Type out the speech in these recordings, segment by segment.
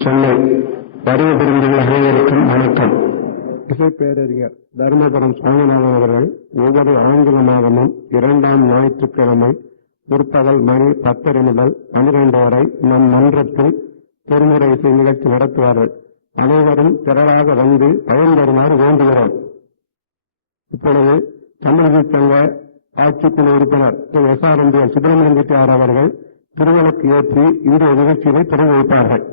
சென்னை வருகை புரிந்துள்ள அனைவருக்கும் வணக்கம். இசை பேரறிஞர் தர்மபுரம் சுவாமிநாதன் அவர்கள் ஒவ்வொரு ஆங்கில மாதமும் 2ஆம் ஞாயிற்றுக்கிழமை பிற்பகல் மணி 10 முதல் 12 வரை நம் மன்றத்தில் திருமுறை இசை நிகழ்ச்சி நடத்துவார்கள். அனைவரும் திரளாக வந்து பயன்பெறுமாறு வேண்டுகிறோம். இப்பொழுது தமிழக சங்க ஆட்சிக்குழு உறுப்பினர் SRMB சுப்பிரமணியன் செட்டியார் அவர்கள் திருவிளக்கு ஏற்றி இந்த நிகழ்ச்சியை தொடங்கி வைப்பார்கள்.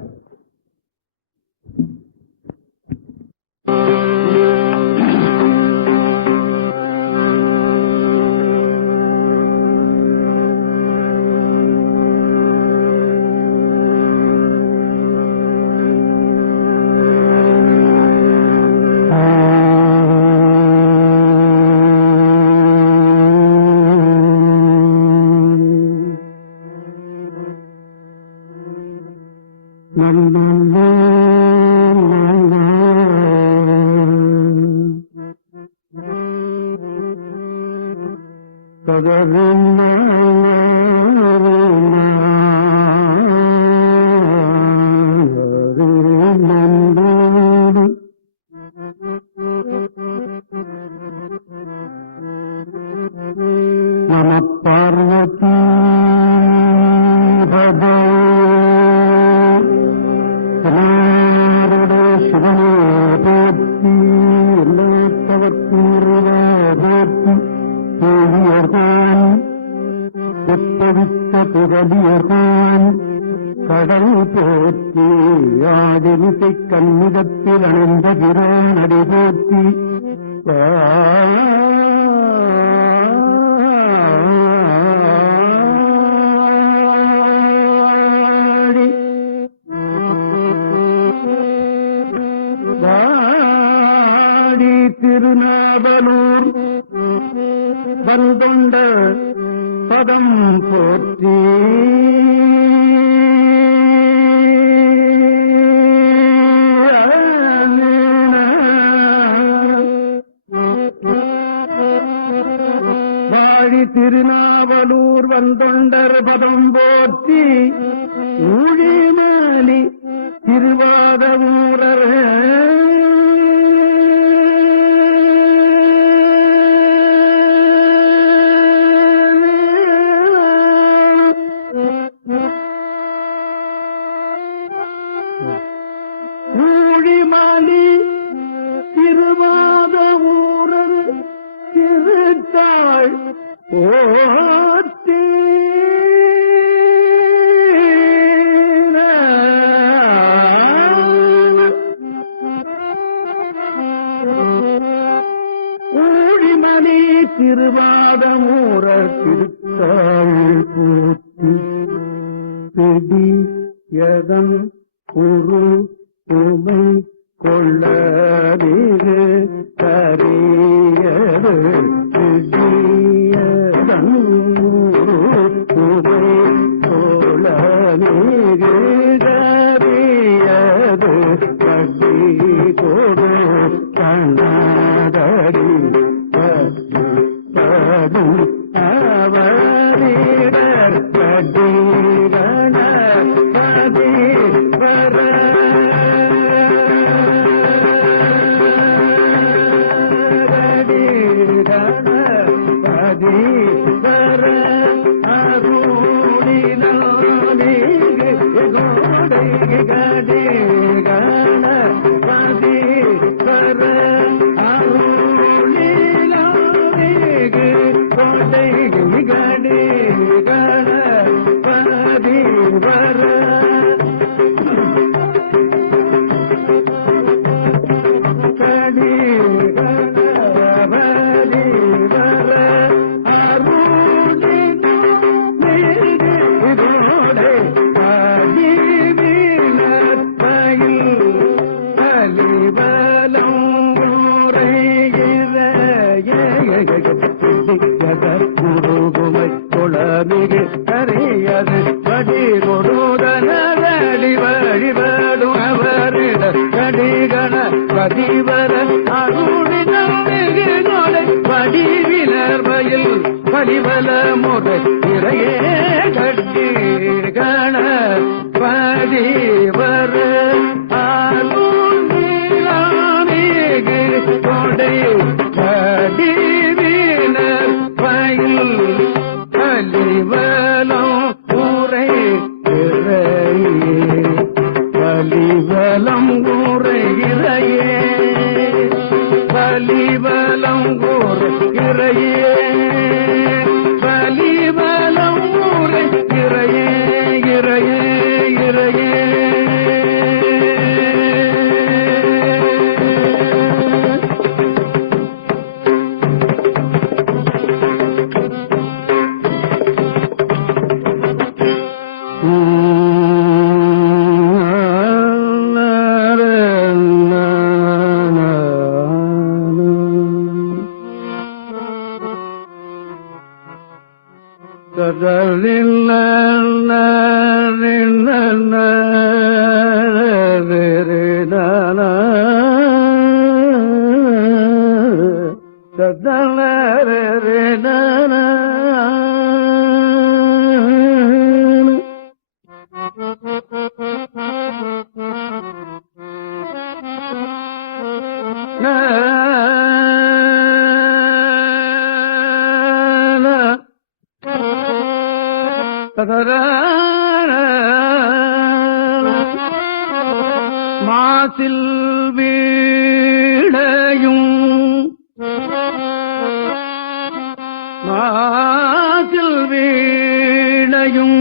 கடல் போற்றி ஆதிசை கண்ணிதத்தில் அணிந்த பிரானடி போற்றி வாடி திருநாவலூர் வந்துண்ட பதம் போற்றி திருநாவலூர் வந்தொண்டர் பதம் போற்றி ஊழிமாலி திருவாத ஊரர் ஊழிமாலி திருவாத ஊரர் திருத்தாள் ஊழிமணி திருவாதமூரர் திருத்தாள் போற்றி பிடி எதன் குரு உமை கொள்ளதீரு கரியது குளமிகு கரையது படி கொடுதனடி வழிபடும் அவரிட கடிகண பதிவர அருளினோடு வடிவிலர்வையில் பலிவல முறை இறையே கட்டி கண பதிவர மாசில் வீணையும்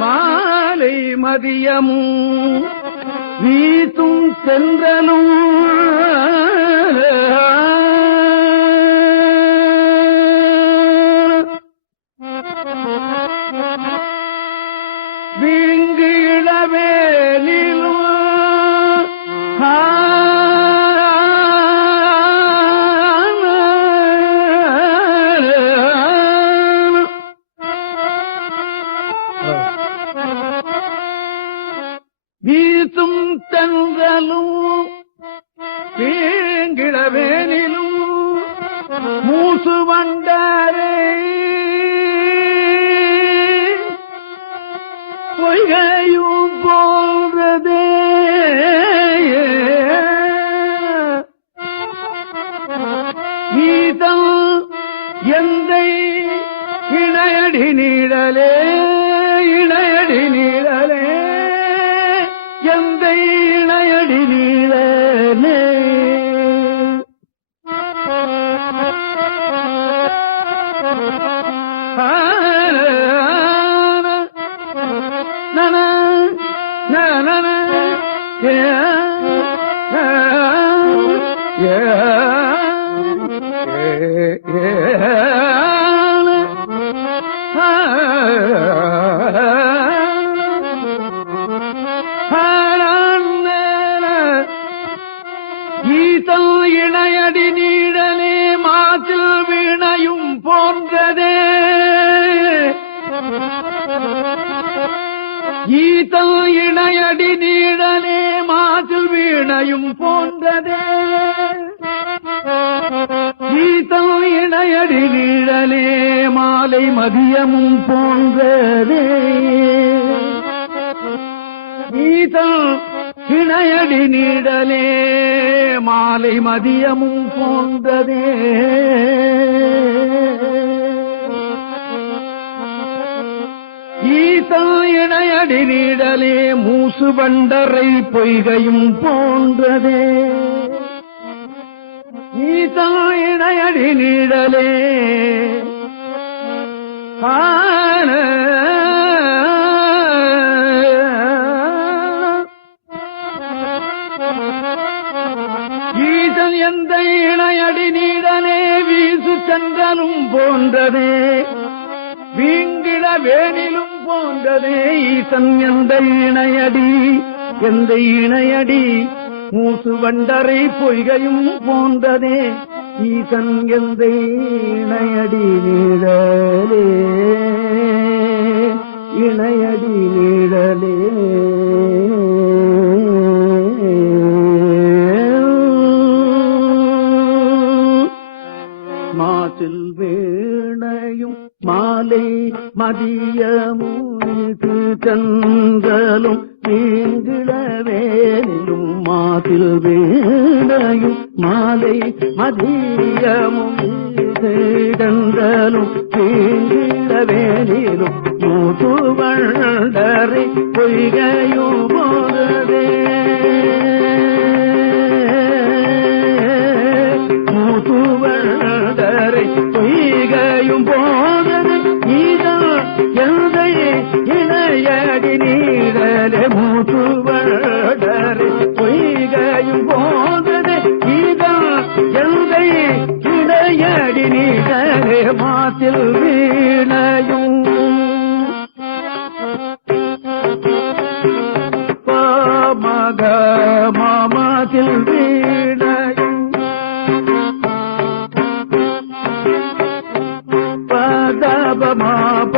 மாலை மதியமும் வீசும் சென்றலும் வீங்கு இளவேனிலும் வீசும் தென்றலும் வீங்கிழவேனிலும் மூசு வண்டாரே பொய்கையும் போன்றதே கீதம் எந்தை இணையடி நீடலே இணையடி நீடலே எந்தை இணையடி நீடலே ஈசல் இணையடி நீடலே மாசில் வீணையும் போன்றதே ஈசல் இணையடி நீடலே மாசில் வீணையும் போன்றதே ஈசல் இணையடி நீடலே மாலை மதியமும் போன்றதே ஈசல் இணையடி நீடலே மாலை மதியமும் போன்றதே ஈசல் இணையடி நீடலே மூசு வண்டரை பொய்கையும் போன்றதே ஈசல் இணையடி நீடலே ஈசன் எந்த இணையடி நீடலே வீசு சென்றலும் போன்றதே வீங்கிட வேணிலும் போன்றதே ஈசன் எந்த இணையடி மூசு வண்டரை பொய்கையும் போன்றதே ஈசன் எந்த இணையடி நீடலே இணையடி நீடலே மாசில் வீணையும் மாலை மதியமுக்கு சென்றலும் வீங்கிழவேனிலும் மாசில் வீணையும் மாலை மதியமும் சென்றலும் வீங்கிழவேனிலும் மூசு வண்டரை பொய்கையும் போதே மூசு வண்டரை பொய்கையும் போதது ஈதல் எந்தை இணையடி நீடலே மூசு வண்டரை பொய்கையும் போதது ஈதல் எந்தை இணையடி நீடலே மாசில் வீணையும் மக மாமாசில் வீணையும் பதப மாப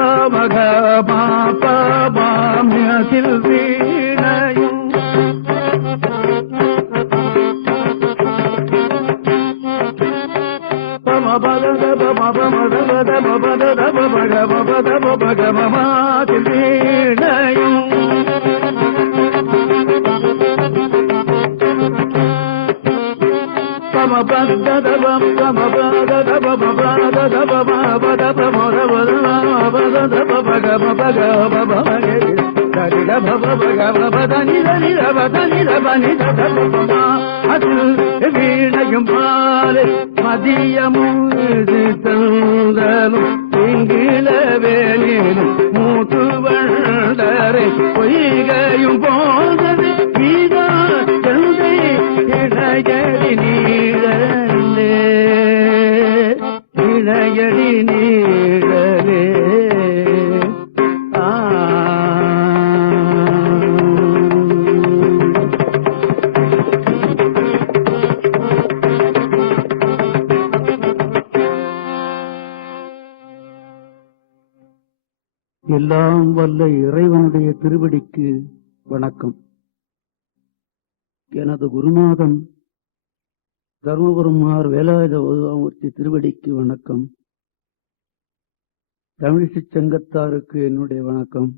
பகமமாதில் வீணையும் சமபந்ததவம் வீணையும் பாலே மதியமும் தந்தலும் திங்கில வேலிலும் மூட்டு வண்டரை பொய்கையும் போதது கீதா கந்தை இணையடி நீழலே இணையடி நீழலே எல்லாம் வல்ல இறைவனுடைய திருவடிக்கு வணக்கம். எனது குருநாதன் தர்மபுரம் ஆர் வேலாயுதமூர்த்தி திருவடிக்கு வணக்கம். தமிழிசை சங்கத்தாருக்கு என்னுடைய வணக்கம்.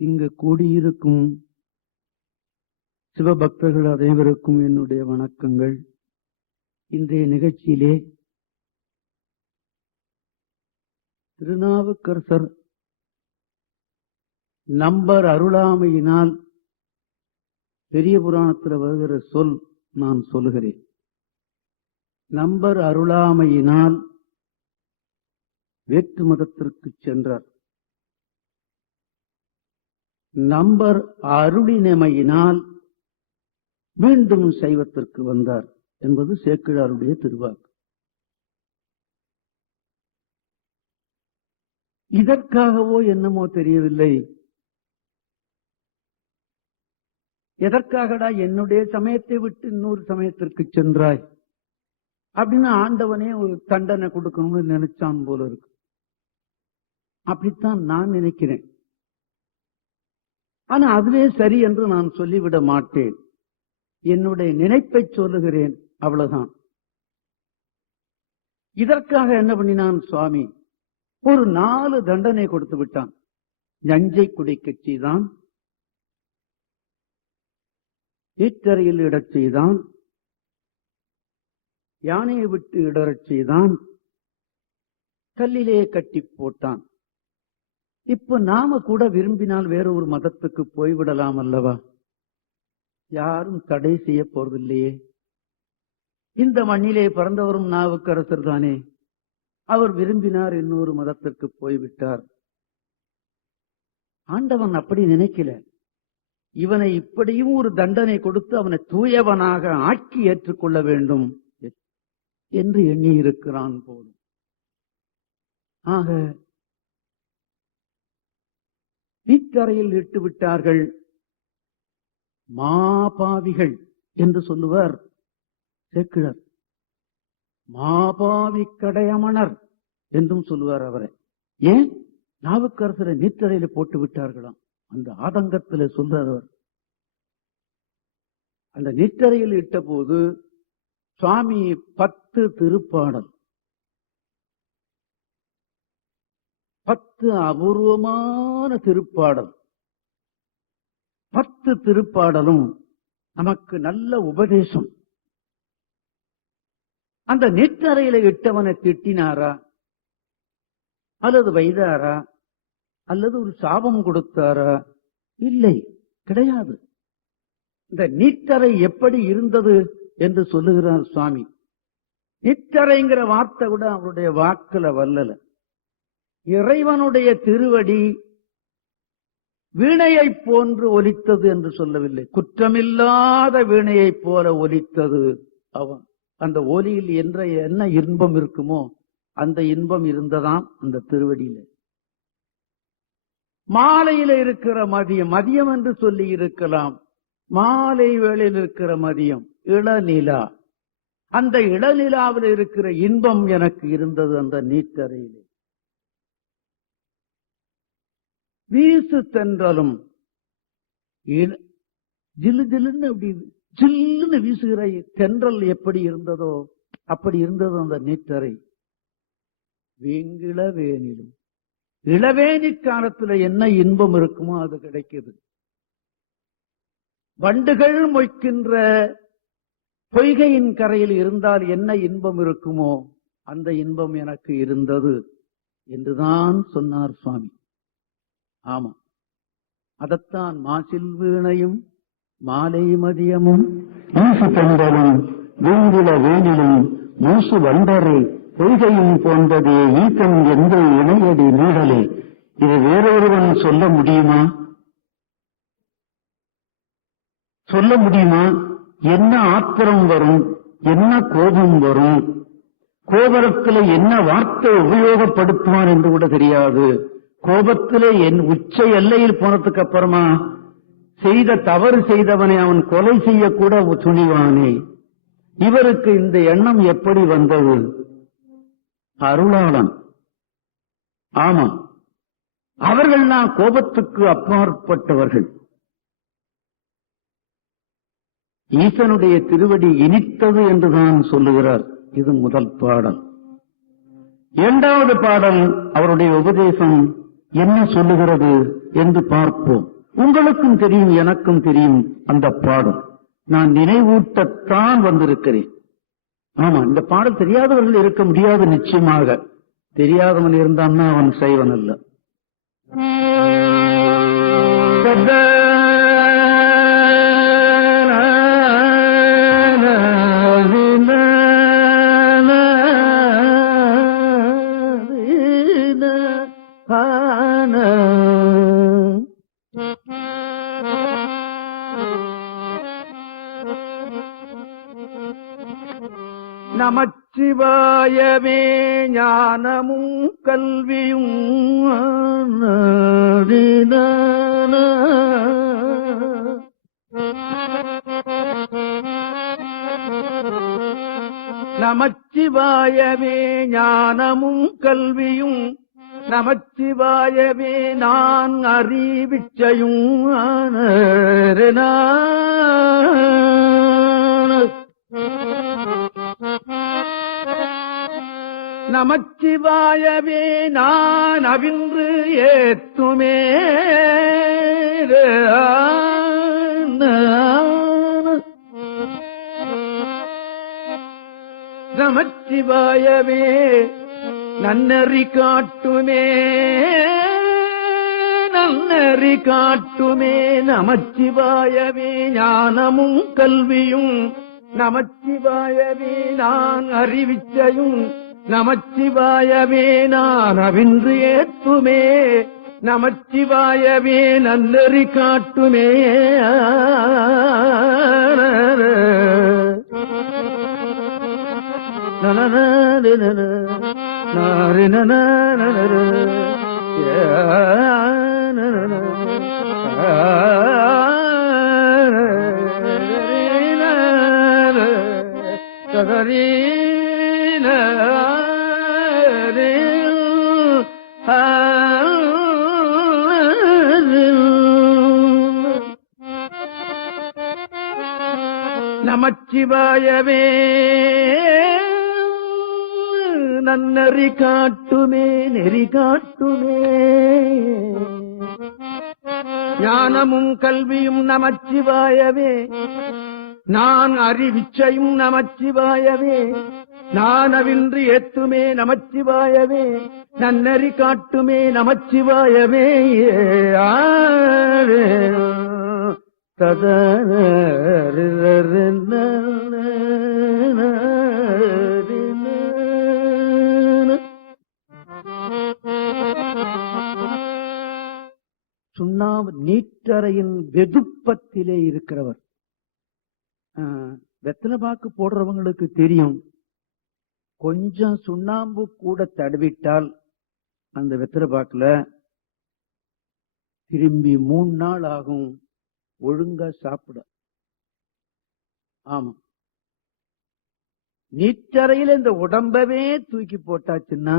இங்கு கூடியிருக்கும் சிவபக்தர்கள் அனைவருக்கும் என்னுடைய வணக்கங்கள். இன்றைய நிகழ்ச்சியிலே திருநாவுக்கரசர் நம்பர் அருளாமையினால் பெரிய புராணத்தில் வருகிற சொல் நான் சொல்லுகிறேன். நம்பர் அருளாமையினால் வேற்று மதத்திற்கு சென்றார். நம்பர் அருளினமையினால் மீண்டும் சைவத்திற்கு வந்தார் என்பது சேக்கிழாருடைய திருவாக்கு. இதற்காகவோ என்னமோ தெரியவில்லை, எதற்காகடா என்னுடைய சமயத்தை விட்டு இன்னொரு சமயத்திற்கு சென்றாய் அப்படின்னு ஆண்டவனே ஒரு தண்டனை கொடுக்கணும்னு நினைச்சான் போல இருக்கு. அப்படித்தான் நான் நினைக்கிறேன். ஆனா அதுவே சரி என்று நான் சொல்லிவிட மாட்டேன். என்னுடைய நினைப்பை சொல்லுகிறேன், அவ்வளவுதான். இதற்காக என்ன பண்ணினான் சுவாமி? ஒரு 4 தண்டனை கொடுத்து விட்டான். நஞ்சை குடிக்கச் செய்தான், ஈட்டறையில் இடச் செய்தான், யானையை விட்டு இடறச் செய்தான், கல்லிலே கட்டி போட்டான். இப்ப நாம கூட விரும்பினால் வேற ஒரு மதத்துக்கு போய்விடலாம் அல்லவா? யாரும் தடை செய்ய போறதில்லையே. இந்த மண்ணிலே பிறந்தவரும் நாவுக்கரசர் தானே. அவர் விரும்பினார், இன்னொரு மதத்திற்கு போய்விட்டார். ஆண்டவன் அப்படி நினைக்கல. இவனை இப்படியும் ஒரு தண்டனை கொடுத்து அவனை தூயவனாக ஆக்கி ஏற்றுக்கொள்ள வேண்டும் என்று எண்ணி இருக்கிறான் போலும். ஆக நீக்கரையில் இட்டு விட்டார்கள். மாபாவிகள் என்று சொல்லுவார் சேக்கிழார். மாபாவி கடையமணர் என்றும் சொல்லுவார் அவரை. ஏன்? நாவுக்கரசரை நீற்றறையில போட்டு விட்டார்களாம். அந்த ஆதங்கத்தில் சொல்றார் அவர். அந்த நீற்றறையில் இட்ட போது சுவாமி 10 திருப்பாடல், 10 அபூர்வமான திருப்பாடல், 10 திருப்பாடலும் நமக்கு நல்ல உபதேசம். அந்த நீற்றறையில இட்டவனை திட்டினாரா, அல்லது வைதாரா, அல்லது ஒரு சாபம் கொடுத்தாரா? இல்லை, கிடையாது. இந்த நீற்றறை எப்படி இருந்தது என்று சொல்லுகிறார் சுவாமி. நீற்றறைங்கிற வார்த்தை கூட அவருடைய வாக்குல வல்லல. இறைவனுடைய திருவடி வீணையை போன்று ஒலித்தது என்று சொல்லவில்லை. குற்றமில்லாத வீணையை போல ஒலித்தது. அவன் அந்த ஒலியில் என்ன இன்பம் இருக்குமோ அந்த இன்பம் இருந்ததாம் அந்த திருவடியில. மாலையில இருக்கிற மதியம், மதியம் என்று சொல்லி இருக்கலாம், மாலை வேளையில் இருக்கிற மதியம், இளநிலா. அந்த இளநிலாவில் இருக்கிற இன்பம் எனக்கு இருந்தது அந்த நீற்றறையிலே. வீசு தென்றலும் ஜில்லு ஜில்லுன்னு அப்படி ஜில்லுன்னு வீசுகிற தென்றல் எப்படி இருந்ததோ அப்படி இருந்தது அந்த நீற்றறை. வீங்கிளவேனிலும். இளவேனி காலத்துல என்ன இன்பம் இருக்குமோ அது கிடைக்குது. வண்டுகள் மொய்க்கின்ற பொய்கையின் கரையில் இருந்தால் என்ன இன்பம் இருக்குமோ அந்த இன்பம் எனக்கு இருந்தது என்றுதான் சொன்னார் சுவாமி. ஆமா, அதத்தான் மாசில் வீணையும் மாலை மதியமும் ஈசு பெண்களும் வீங்குல வேணிலும் மூசு வண்டரை பொய்கையும் போன்றதே ஈசன் எந்த இணையடி நீடலே. இது வேறொருவன் சொல்ல முடியுமா? சொல்ல முடியுமா? என்ன ஆத்திரம் வரும், என்ன கோபம் வரும், கோபரத்தில் என்ன வார்த்தை உபயோகப்படுத்துவான் என்று கூட தெரியாது. கோபத்திலே என் உச்ச எல்லையில் போனதுக்கு அப்புறமா செய்த தவறு செய்தவனை அவன் கொலை செய்யக்கூட துணிவானே. இவருக்கு இந்த எண்ணம் எப்படி வந்தது? அருளாளன். ஆமா, அவர்கள் நான் கோபத்துக்கு அப்பாற்பட்டவர்கள். ஈசனுடைய திருவடி இனித்தது என்றுதான் சொல்லுகிறார். இது முதல் பாடல். இரண்டாவது பாடல் அவருடைய உபதேசம் என்ன சொல்லுகிறது என்று பார்ப்போம். உங்களுக்கும் தெரியும், எனக்கும் தெரியும் அந்த பாடல். நான் நினைவூட்டத்தான் வந்திருக்கிறேன். ஆமா, இந்த பாடல் தெரியாதவர்கள் இருக்க முடியாது. நிச்சயமாக தெரியாதவன் இருந்தான்னா அவன் செய்வன் அல்ல. நமச்சிவாயவே ஞானமும் கல்வியும் நமச்சிவாயவே ஞானமும் கல்வியும் நமச்சிவாயவே நான் அறிவிச்சையும் நமச்சிவாயவே நான் அவின்று ஏத்துமே நமச்சிவாயவே நன்னறி காட்டுமே நன்னறி காட்டுமே நமச்சிவாயவே ஞானமும் கல்வியும் நமச்சிவாயவே நான் அறிவிச்சையும் நமச்சிவாயவே நான் அவின்று ஏத்துமே நமச்சிவாயவே நன்னறி காட்டுமே நமச்சிவாயவே நன்னறி காட்டுமே நெறி காட்டுமே ஞானமும் கல்வியும் நமச்சிவாயவே நான் அறிவிச்சையும் நமச்சிவாயவே நான் அவின்று ஏத்துமே நமச்சிவாயவே நன்னறி காட்டுமே நமச்சிவாயவே சுண்ணாம்பு நீற்றறையின் வெதுப்பத்திலே இருக்கிறவர். வெத்தலை பாக்கு போடுறவங்களுக்கு தெரியும், கொஞ்சம் சுண்ணாம்பு கூட தடவிட்டால் அந்த வெத்தலை பாக்குல திரும்பி 3 நாள் ஆகும் ஒழுங்கா சாப்பிட. ஆமா, நீற்றறையில இந்த உடம்பவே தூக்கி போட்டாச்சுன்னா,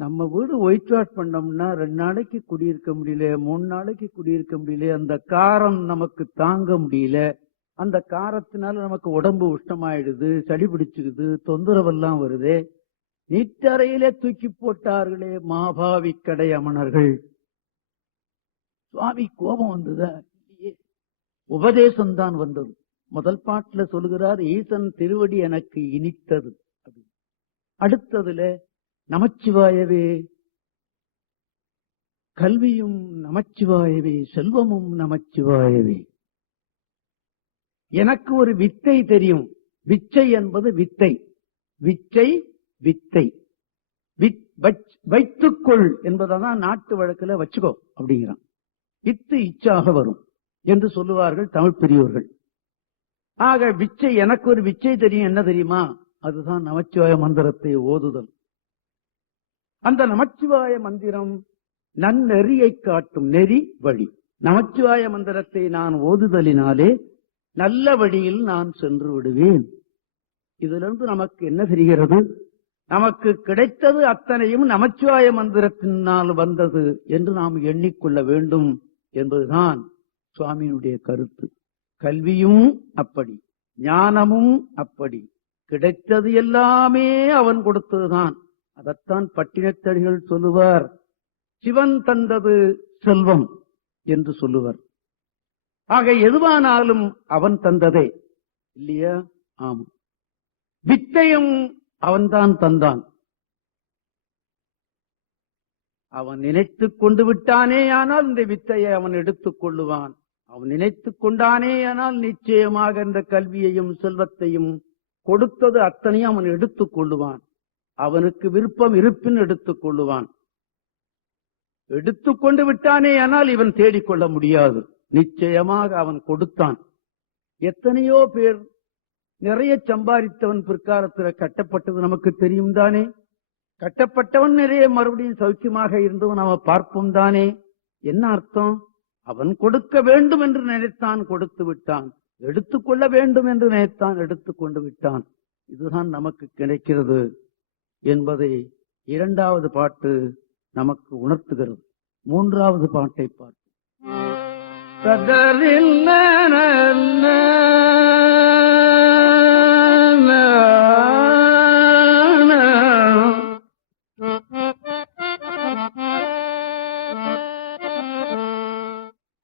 நம்ம வீடு ஒயிட் வாஷ் பண்ணோம்னா 2 நாளைக்கு குடியிருக்க முடியல, 3 நாளைக்கு குடியிருக்க முடியல. அந்த காரம் நமக்கு தாங்க முடியல. அந்த காரத்தினால நமக்கு உடம்பு உஷ்ணமாயிடுது, சளி பிடிச்சுக்குது, தொந்தரவெல்லாம் வருது. நீற்றறையிலே தூக்கி போட்டார்களே மாபாவி கடை அமணர்கள். சுவாமி கோபம் வந்ததா? உபதேசம்தான் வந்தது. முதல் பாட்டுல சொல்கிறார், ஈசன் திருவடி எனக்கு இனித்தது. அடுத்ததுல நமச்சிவாயவே, கல்வியும் நமச்சிவாயவே, செல்வமும் நமச்சிவாயவே. எனக்கு ஒரு வித்தை தெரியும். விச்சை என்பது வித்தை. விச்சை வித்தை. வைத்துக்கொள் என்பதான் நாட்டு வழக்கில் வச்சுக்கோ அப்படிங்கிறான். இத்து இச்சாக வரும் என்று சொல்லுவார்கள் தமிழ் பெரியோர்கள். ஆக விச்சை, எனக்கு ஒரு விச்சை தெரியும். என்ன தெரியுமா? அதுதான் நமச்சிவாய மந்திரத்தை ஓதுதல். அந்த நமச்சிவாய மந்திரம் நன்னெறியை காட்டும் நெறி வழி. நமச்சிவாய மந்திரத்தை நான் ஓதுதலினாலே நல்ல வழியில் நான் சென்று விடுவேன். இதிலிருந்து நமக்கு என்ன தெரிகிறது? நமக்கு கிடைத்தது அத்தனையும் நமச்சிவாய மந்திரத்தினால் வந்தது என்று நாம் எண்ணிக்கொள்ள வேண்டும் என்பதுதான் சுவாமியினுடைய கருத்து. கல்வியும் அப்படி, ஞானமும் அப்படி. கிடைத்தது எல்லாமே அவன் கொடுத்ததுதான். அதத்தான் பட்டினத்தடிகள் சொல்லுவார், சிவன் தந்தது செல்வம் என்று சொல்லுவார். ஆக எதுவானாலும் அவன் தந்ததே இல்லையா? ஆமா. வித்தையும் அவன்தான் தந்தான். அவன் நினைத்துக் கொண்டு விட்டானே ஆனால் இந்த வித்தையை அவன் எடுத்துக் கொள்ளுவான். அவன் நினைத்துக் கொண்டானே ஆனால் நிச்சயமாக இந்த கல்வியையும் செல்வத்தையும் கொடுத்தது அத்தனையும் அவன் எடுத்துக் கொள்ளுவான். அவனுக்கு விருப்பம் இருப்பின் எடுத்துக் கொள்ளுவான். எடுத்துக்கொண்டு விட்டானே ஆனால் இவன் தேடிக்கொள்ள முடியாது. நிச்சயமாக அவன் கொடுத்தான். எத்தனையோ பேர் நிறைய சம்பாதித்தவன் பிற்காலத்தில் கட்டப்பட்டது நமக்கு தெரியும் தானே. கட்டப்பட்டவன் நிறைய மறுபடியும் சௌக்கியமாக இருந்தவன் நாம பார்ப்போம் தானே. என்ன அர்த்தம்? அவன் கொடுக்க வேண்டும் என்று நினைத்தான், கொடுத்து விட்டான். எடுத்துக்கொள்ள வேண்டும் என்று நினைத்தான், எடுத்துக்கொண்டு விட்டான். இதுதான் நமக்கு கிடைக்கிறது என்பதை இரண்டாவது பாட்டு நமக்கு உணர்த்துகிறது. மூன்றாவது பாட்டை பார்ப்போம்.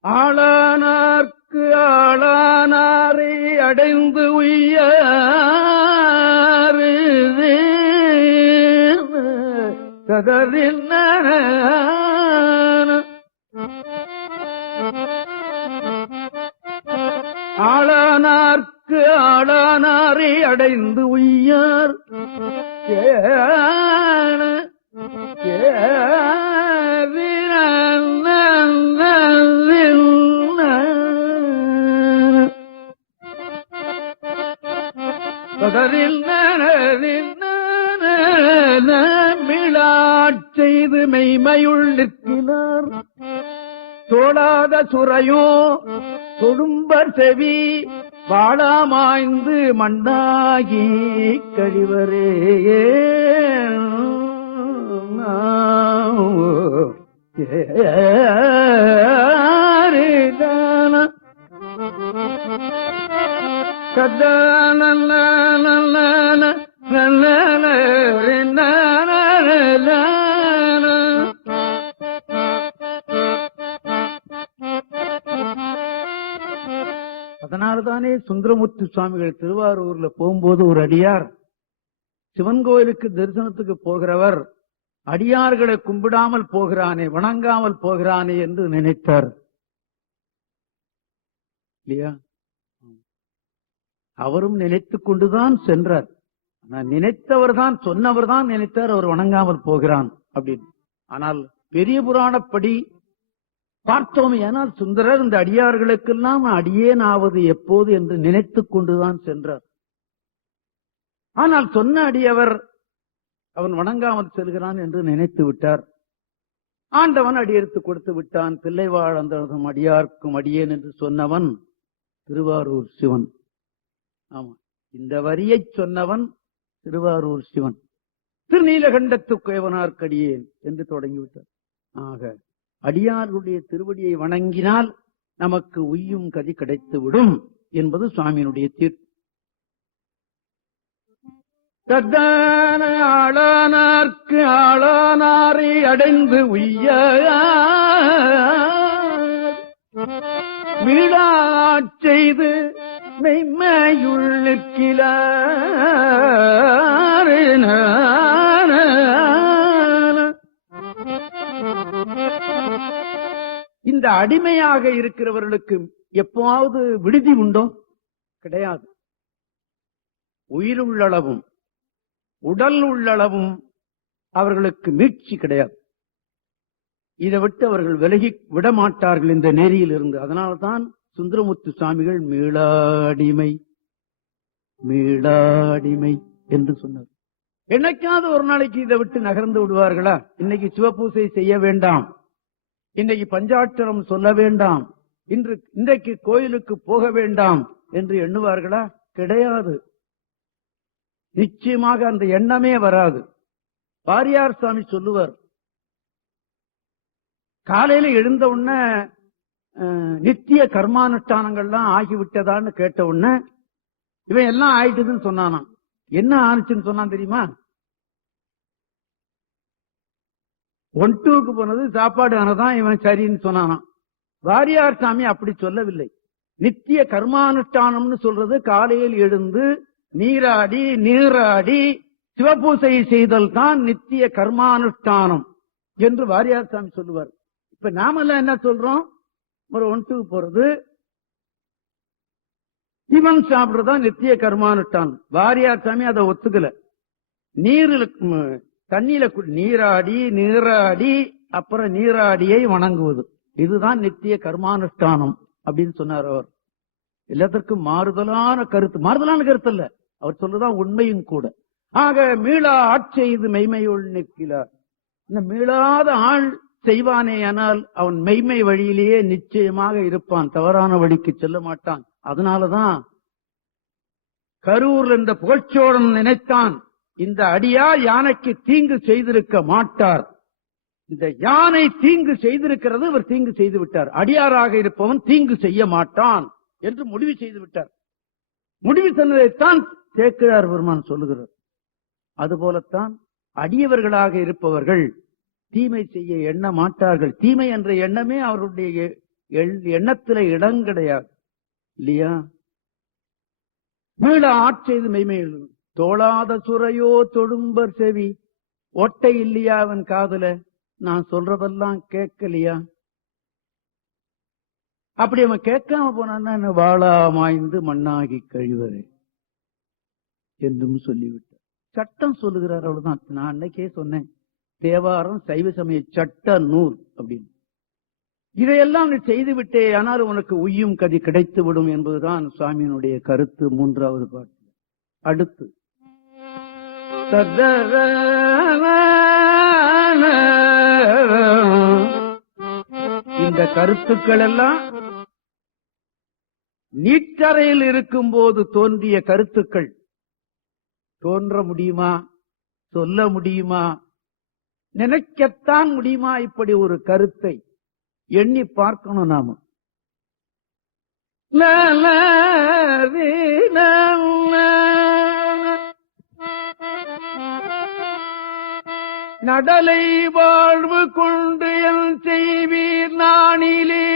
ஆளானார்க்கு ஆளானாரை அடைந்து உய்ய கதறின் ஆளானார்க்கு ஆளானாரை அடைந்து உய்யார் மிளாட்செய்து மெய்மையுள் நிற்கிறார். தோடாத சுரையோ தொழும்பர் செவி வாழாமாய்ந்து மண்ணாகி கழிவரே. அதனால்தானே சுந்தரமூர்த்தி சுவாமிகள் திருவாரூர்ல போகும்போது ஒரு அடியார் சிவன் கோயிலுக்கு தரிசனத்துக்கு போகிறவர் அடியார்களை கும்பிடாமல் போகிறானே, வணங்காமல் போகிறானே என்று நினைத்தார் இல்லையா? அவரும் நினைத்துக் கொண்டுதான் சென்றார். நினைத்தவர் தான், சொன்னவர் தான் நினைத்தார் அவர் வணங்காமல் போகிறான் அப்படின்னு. ஆனால் பெரிய புராணப்படி பார்த்தோம். ஏனால் சுந்தரர் இந்த அடியார்களுக்கெல்லாம் அடியேன் ஆவது எப்போது என்று நினைத்துக் கொண்டுதான் சென்றார். ஆனால் சொன்ன அடியவர் அவன் வணங்காமல் செல்கிறான் என்று நினைத்து விட்டார். ஆண்டவன் அடியெடுத்து கொடுத்து விட்டான். பிள்ளைவாழ் அந்த அடியார்க்கும் அடியேன் என்று சொன்னவன் திருவாரூர் சிவன். ஆமா, இந்த வரியை சொன்னவன் திருவாரூர் சிவன். திருநீலகண்டத்து குயவனார்க்கடியேன் என்று தொடங்கிவிட்டார். ஆக அடியாருடைய திருவடியை வணங்கினால் நமக்கு உய்யும் கதி கிடைத்து விடும் என்பது சுவாமியினுடைய தீர்ப்பு. தத்தான ஆளானார்க்கு ஆளானாரை அடைந்து உய்ய மீளாச் செய்து மெய்மையுள் நிற்கிறார். இந்த அடிமையாக இருக்கிறவர்களுக்கு எப்போவாவது விடுதி உண்டோ? கிடையாது. உயிர் உள்ளளவும் உடல் உள்ளளவும் அவர்களுக்கு மீட்சி கிடையாது. இதை விட்டு அவர்கள் விலகி விடமாட்டார்கள் இந்த நெறியில் இருந்து. அதனால்தான் சுந்தரமூர்த்தி சுவாமிகள் மீளாடிமை மீளாடிமை என்று சொன்னார். என்னைக்காவது ஒரு நாளைக்கு இதை விட்டு நகர்ந்து விடுவார்களா? இன்னைக்கு சிவபூசை செய்ய வேண்டாம், இன்னைக்கு பஞ்சாட்சரம் சொல்ல வேண்டாம், இன்றைக்கு கோயிலுக்கு போக வேண்டாம் என்று எண்ணுவார்களா? கிடையாது. நிச்சயமாக அந்த எண்ணமே வராது. வாரியார் சுவாமி சொல்லுவார், காலையில எழுந்த உடனே நித்திய கர்மானுஷ்டானங்கள்லாம் ஆகிவிட்டதான்னு கேட்ட உடனே இவன் எல்லாம் ஆயிட்டுதுன்னு சொன்னானா. என்ன ஆனிச்சுன்னு சொன்னான் தெரியுமா? 1-2க்கு போனது சாப்பாடு ஆனதான் இவன் சரின்னு சொன்னானா. வாரியார் சாமி அப்படி சொல்லவில்லை. நித்திய கர்மானுஷ்டானம்னு சொல்றது காலையில் எழுந்து நீராடி நீராடி சிவபூசை செய்தல் தான் நித்திய கர்மானுஷ்டானம் என்று வாரியார் சாமி சொல்லுவார். இப்ப நாமெல்லாம் என்ன சொல்றோம்? ஒரு 1-2 போறது, இவன் சாப்பிடுறதா நித்திய கர்மானுஷ்டானம். வாரியார் சாமி அதை ஒத்துக்கல. தண்ணியில நீராடி நீராடி அப்புறம் நீராடியை வணங்குவது, இதுதான் நித்திய கர்மானுஷ்டானம் அப்படின்னு சொன்னார் அவர். எல்லாத்திற்கும் மாறுதலான கருத்து. மாறுதலான கருத்து அல்ல, அவர் சொல்றதான் உண்மையும் கூட. ஆக மீளா ஆட்செய்து மெய்மையுள் நிற்கிறார். இந்த மீளாத ஆள் செய்வானே ஆனால் அவன் மெய்மை வழியிலேயே நிச்சயமாக இருப்பான், தவறான வழிக்கு செல்ல மாட்டான். அதனாலதான் கரூர் என்ற புகழ்ச்சோழன் நினைத்தான், இந்த அடியார் யானைக்கு தீங்கு செய்திருக்க மாட்டார், இந்த யானை தீங்கு செய்திருக்கிறது, இவர் தீங்கு செய்து விட்டார், அடியாராக இருப்பவன் தீங்கு செய்ய மாட்டான் என்று முடிவு செய்து விட்டார். முடிவு சொன்னதைத்தான் சேக்கிழார் பெருமான் சொல்லுகிறார். அதுபோலத்தான் அடியவர்களாக இருப்பவர்கள் தீமை செய்ய எண்ண மாட்டார்கள். தீமை என்ற எண்ணமே அவருடைய எண்ணத்தில இடம் கிடையாது, இல்லையா? மீள ஆட்செய்து மெய்மையில் தோளாத சுரையோ தொடும்பர் செவி, ஒட்டை இல்லையா அவன் காதுல, நான் சொல்றதெல்லாம் கேட்கலையா? அப்படி அவன் கேட்காம போனான்னு வாழா மாய்ந்து மண்ணாகி கழிவரே என்றும் சொல்லிவிட்டார். சட்டம் சொல்லுகிறார், அவ்வளவுதான். நான் அன்னைக்கே சொன்னேன், தேவாரம் சைவ சமய சட்ட நூல் அப்படின்னு. இதையெல்லாம் நீ செய்துவிட்டே ஆனால் உனக்கு உய்யும் கதி கிடைத்து விடும் என்பதுதான் சுவாமியினுடைய கருத்து. 3வது பாட்டு. அடுத்து இந்த கருத்துக்கள் எல்லாம் நீட்டறையில் இருக்கும் போது தோன்றிய கருத்துக்கள். தோன்ற முடியுமா? சொல்ல முடியுமா? நினைக்கத்தான் முடியுமா? இப்படி ஒரு கருத்தை எண்ணி பார்க்கணும் நாம. நடலை வாழ்வு கொண்டு என் செய்வீர் நானிலே,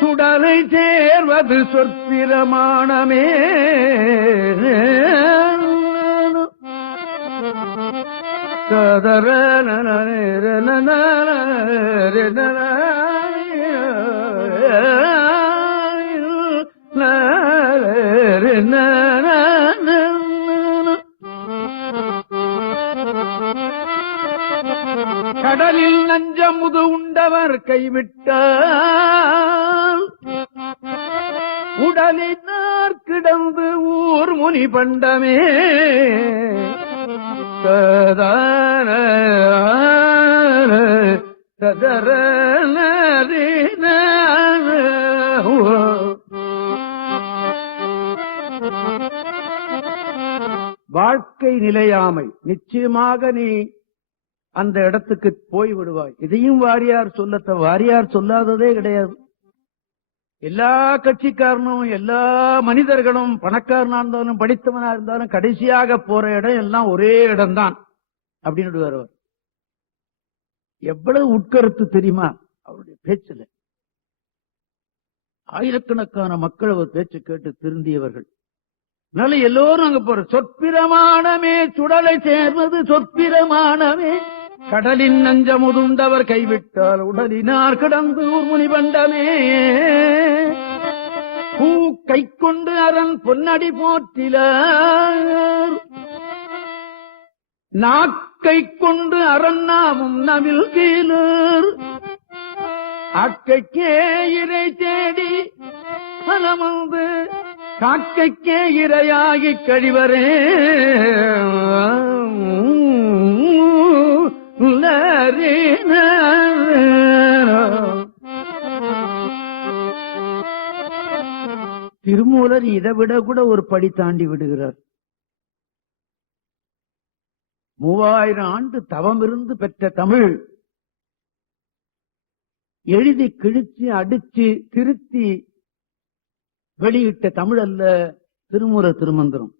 சுடலை சேர்வது சொற்பிரமாணமே, கடலில் நஞ்சமுது உண்டவர் கைவிட்டால் உடலினார் கிடந்து ஊர் முனி பண்டமே, சதர சதர வாழ்க்கை நிலையாமை. நிச்சயமாக நீ அந்த இடத்துக்கு போய் விடுவாய். இதையும் வாரியார் வாரியார் சொல்லாததே கிடையாது. எல்லா கட்சிக்காரனும் எல்லா மனிதர்களும் பணக்காரனா இருந்தாலும் படித்தவனா இருந்தாலும் கடைசியாக போற இடம் எல்லாம் ஒரே இடம்தான் அப்படின்னு வருவார். எவ்வளவு உட்கருத்து தெரியுமா அவருடைய பேச்சுல. ஆயிரக்கணக்கான மக்கள் அவர் பேச்சு கேட்டு திருந்தியவர்கள். அதனால எல்லோரும் அங்க போற. சொற்பிரமாணமே சுடலை சேர்வது சொற்பிரமாணமே, கடலின் நஞ்சமுதுண்டவர் கைவிட்டால் உடலினார் கிடந்து முனி பண்டமே, பூ கை கொண்டு அரண் பொன்னடி போற்றிலார், நாக்கை கொண்டு அரண் நாமும் நவில் கீழர், அக்கைக்கே இறை தேடி பலமந்து காக்கைக்கே இரையாகி கழிவரே திருமூலர் இதை விட கூட ஒரு படி தாண்டி விடுகிறார். 3000 ஆண்டு தவம் இருந்து பெற்ற தமிழ் எழுதி கிழிச்சு அடிச்சு திருத்தி வெளியிட்ட தமிழ் அல்ல திருமூலர் திருமந்திரம்.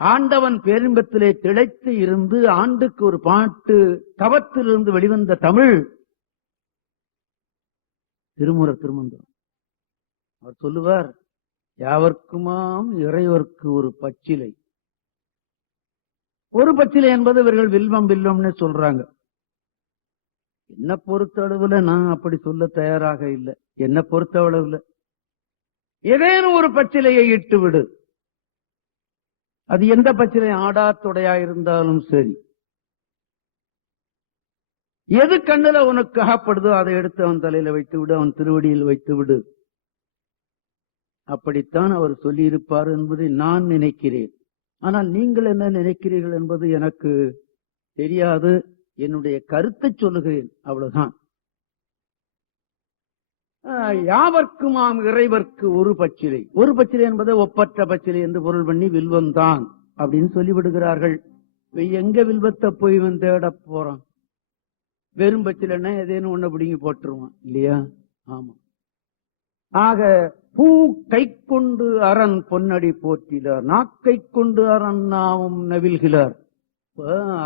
ஆண்டவன் பேரின்பத்திலே திளைத்து இருந்து ஆண்டுக்கு ஒரு பாட்டு தவத்திலிருந்து வெளிவந்த தமிழ் திருமூலர் திருமந்திரம். அவர் சொல்லுவார், யாவர்க்குமாம் இறைவர்க்கு ஒரு பச்சிலை. ஒரு பச்சிலை என்பது இவர்கள் வில்வம் வில்வம்னு சொல்றாங்க. என்ன பொறுத்தளவுல நான் அப்படி சொல்ல தயாராக இல்லை. என்ன பொறுத்தளவுல ஏதேனும் ஒரு பச்சிலையை இட்டு விடு. அது எந்த பச்சிலை ஆடாத்தொடையா இருந்தாலும் சரி, எது கண்ணுல உனக்கு அகப்படுதோ அதை எடுத்து அவன் தலையில வைத்து விடு, அவன் திருவடியில் வைத்து விடு. அப்படித்தான் அவர் சொல்லி இருப்பார் என்பதை நான் நினைக்கிறேன். ஆனால் நீங்கள் என்ன நினைக்கிறீர்கள் என்பது எனக்கு தெரியாது. என்னுடைய கருத்தை சொல்லுகிறேன், அவ்வளவுதான். யாவர்க்குமாம் இறைவர்க்கு ஒரு பச்சிலை. ஒரு பச்சிலை என்பதை ஒப்பற்ற பச்சிலை என்று பொருள் பண்ணி வில்வந்தான் அப்படின்னு சொல்லிவிடுகிறார்கள். எங்க வில்வத்தை போய் தேட போறான்? வெறும் பச்சிலைன்னா ஏதேனும் ஒண்ணு பிடிங்கி போட்டுருவான் இல்லையா? ஆமா. ஆக பூ கை கொண்டு அரண் பொன்னடி போற்றிலார், நாக்கை கொண்டு அரண் நாமும் நவில்கிறார்.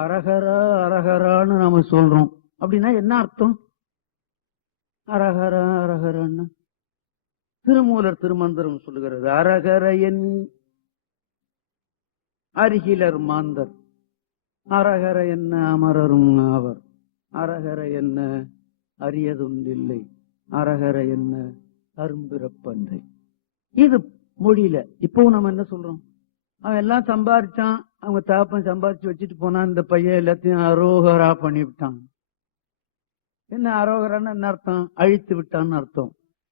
அரகரா அரகரான்னு நாம சொல்றோம். அப்படின்னா என்ன அர்த்தம்? அரகரா அரகரான்னு திருமூலர் திருமந்திரம் சொல்லுகிறது. அரகர என் அருகிலர் மாந்தர், அரகர என்ன அமரரும் ஆவர், அரகர என்ன அரியதுண்டில்லை, அரகர என்ன அரும்பிறப்பன்றை. இது மொழியில. இப்பவும் நம்ம என்ன சொல்றோம்? அவன் எல்லாம் சம்பாதிச்சான், அவங்க தாப்பன் சம்பாதிச்சு வச்சுட்டு போனா, இந்த பையன் எல்லாத்தையும் அரோகரா பண்ணிவிட்டான். என்ன அரோகரான்னு என்ன அர்த்தம்? அழித்து விட்டான்னு அர்த்தம்.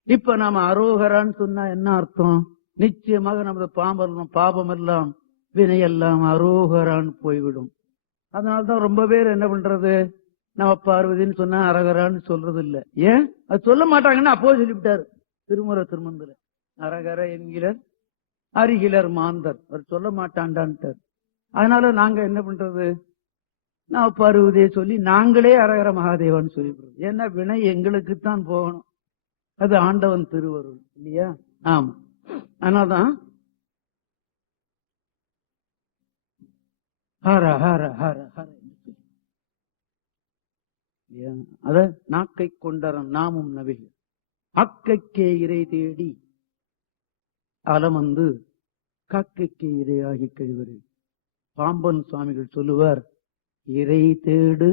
இப்ப நாம அரோகரான்னு சொன்னா என்ன அர்த்தம்? நிச்சயமாக நமது பாபம் எல்லாம் வினையெல்லாம் அரோகரான்னு போய்விடும். அதனால்தான் ரொம்ப பேர் என்ன பண்றது, நம்ம பார்வதின்னு சொன்னா அரகரான்னு சொல்றது இல்ல. ஏன் அது சொல்ல மாட்டாங்கன்னா அப்போ சொல்லிவிட்டாரு திருமூலர் திருமந்திரம். அரகர என்கிறார் அருகிலர் மாந்தர், அவர் சொல்ல மாட்டான்டான்ட்டார். அதனால நாங்க என்ன பண்றது, நான் பார்வதியை சொல்லி நாங்களே அரகர மகாதேவன் சொல்லிவிடுறோம். ஏன்னா வினை எங்களுக்குத்தான் போகணும், அது ஆண்டவன் திருவருள் இல்லையா? ஆமா. அதனால்தான் ஹர ஹர ஹர ஹர அத நாக்கை கொண்டரன் நாமும் நவில், அக்கைக்கே இறை தேடி அலமந்து காக்கைக்கே இரையாகி கழிவரு. பாம்பன் சுவாமிகள் சொல்லுவார், இறை தேடு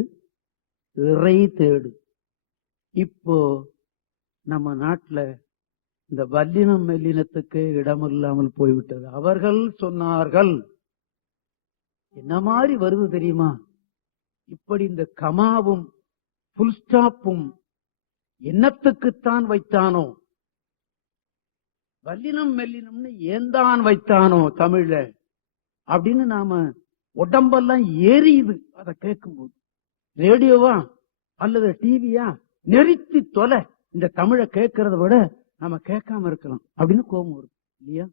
இறை தேடு. இப்போ நம்ம நாட்டுல இந்த வல்லினம் மெல்லினத்துக்கு இடமில்லாமல் போய்விட்டது. அவர்கள் சொன்னார்கள். என்ன மாதிரி வருது தெரியுமா? இப்படி இந்த கமாவும் புல் ஸ்டாப்பும் என்னத்துக்குத்தான் வைத்தானோ, வல்லினம் மெல்லினம்னு ஏந்தான் வைத்தானோ தமிழ்ல அப்படின்னு நாம உடம்பெல்லாம் எரியுது அதை கேட்கும்போது. ரேடியோவா அல்லது டிவியா நெறித்து தொலை, இந்த தமிழை கேட்கறத விட நம்ம கேட்காம இருக்கலாம் அப்படின்னு கோபம் வரும் இல்லையா?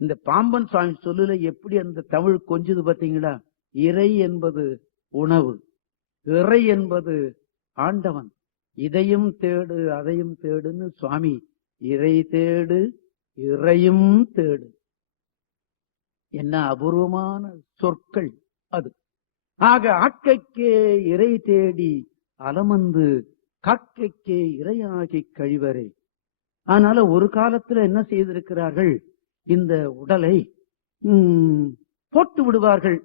இந்த பாம்பன் சுவாமி சொல்லுல எப்படி அந்த தமிழ் கொஞ்சது பாத்தீங்களா? இறை என்பது உணவு, இறை என்பது ஆண்டவன். இதையும் தேடு அதையும் தேடுன்னு சுவாமி இறை தேடு இறையும் தேடு. என்ன அபூர்வமான சொற்கள் அது. ஆக ஆக்கைக்கே இறை தேடி அலமந்து காக்கைக்கே இறையாகி கழிவரே. அதனால ஒரு காலத்துல என்ன செய்திருக்கிறார்கள், இந்த உடலை போட்டு விடுவார்கள்,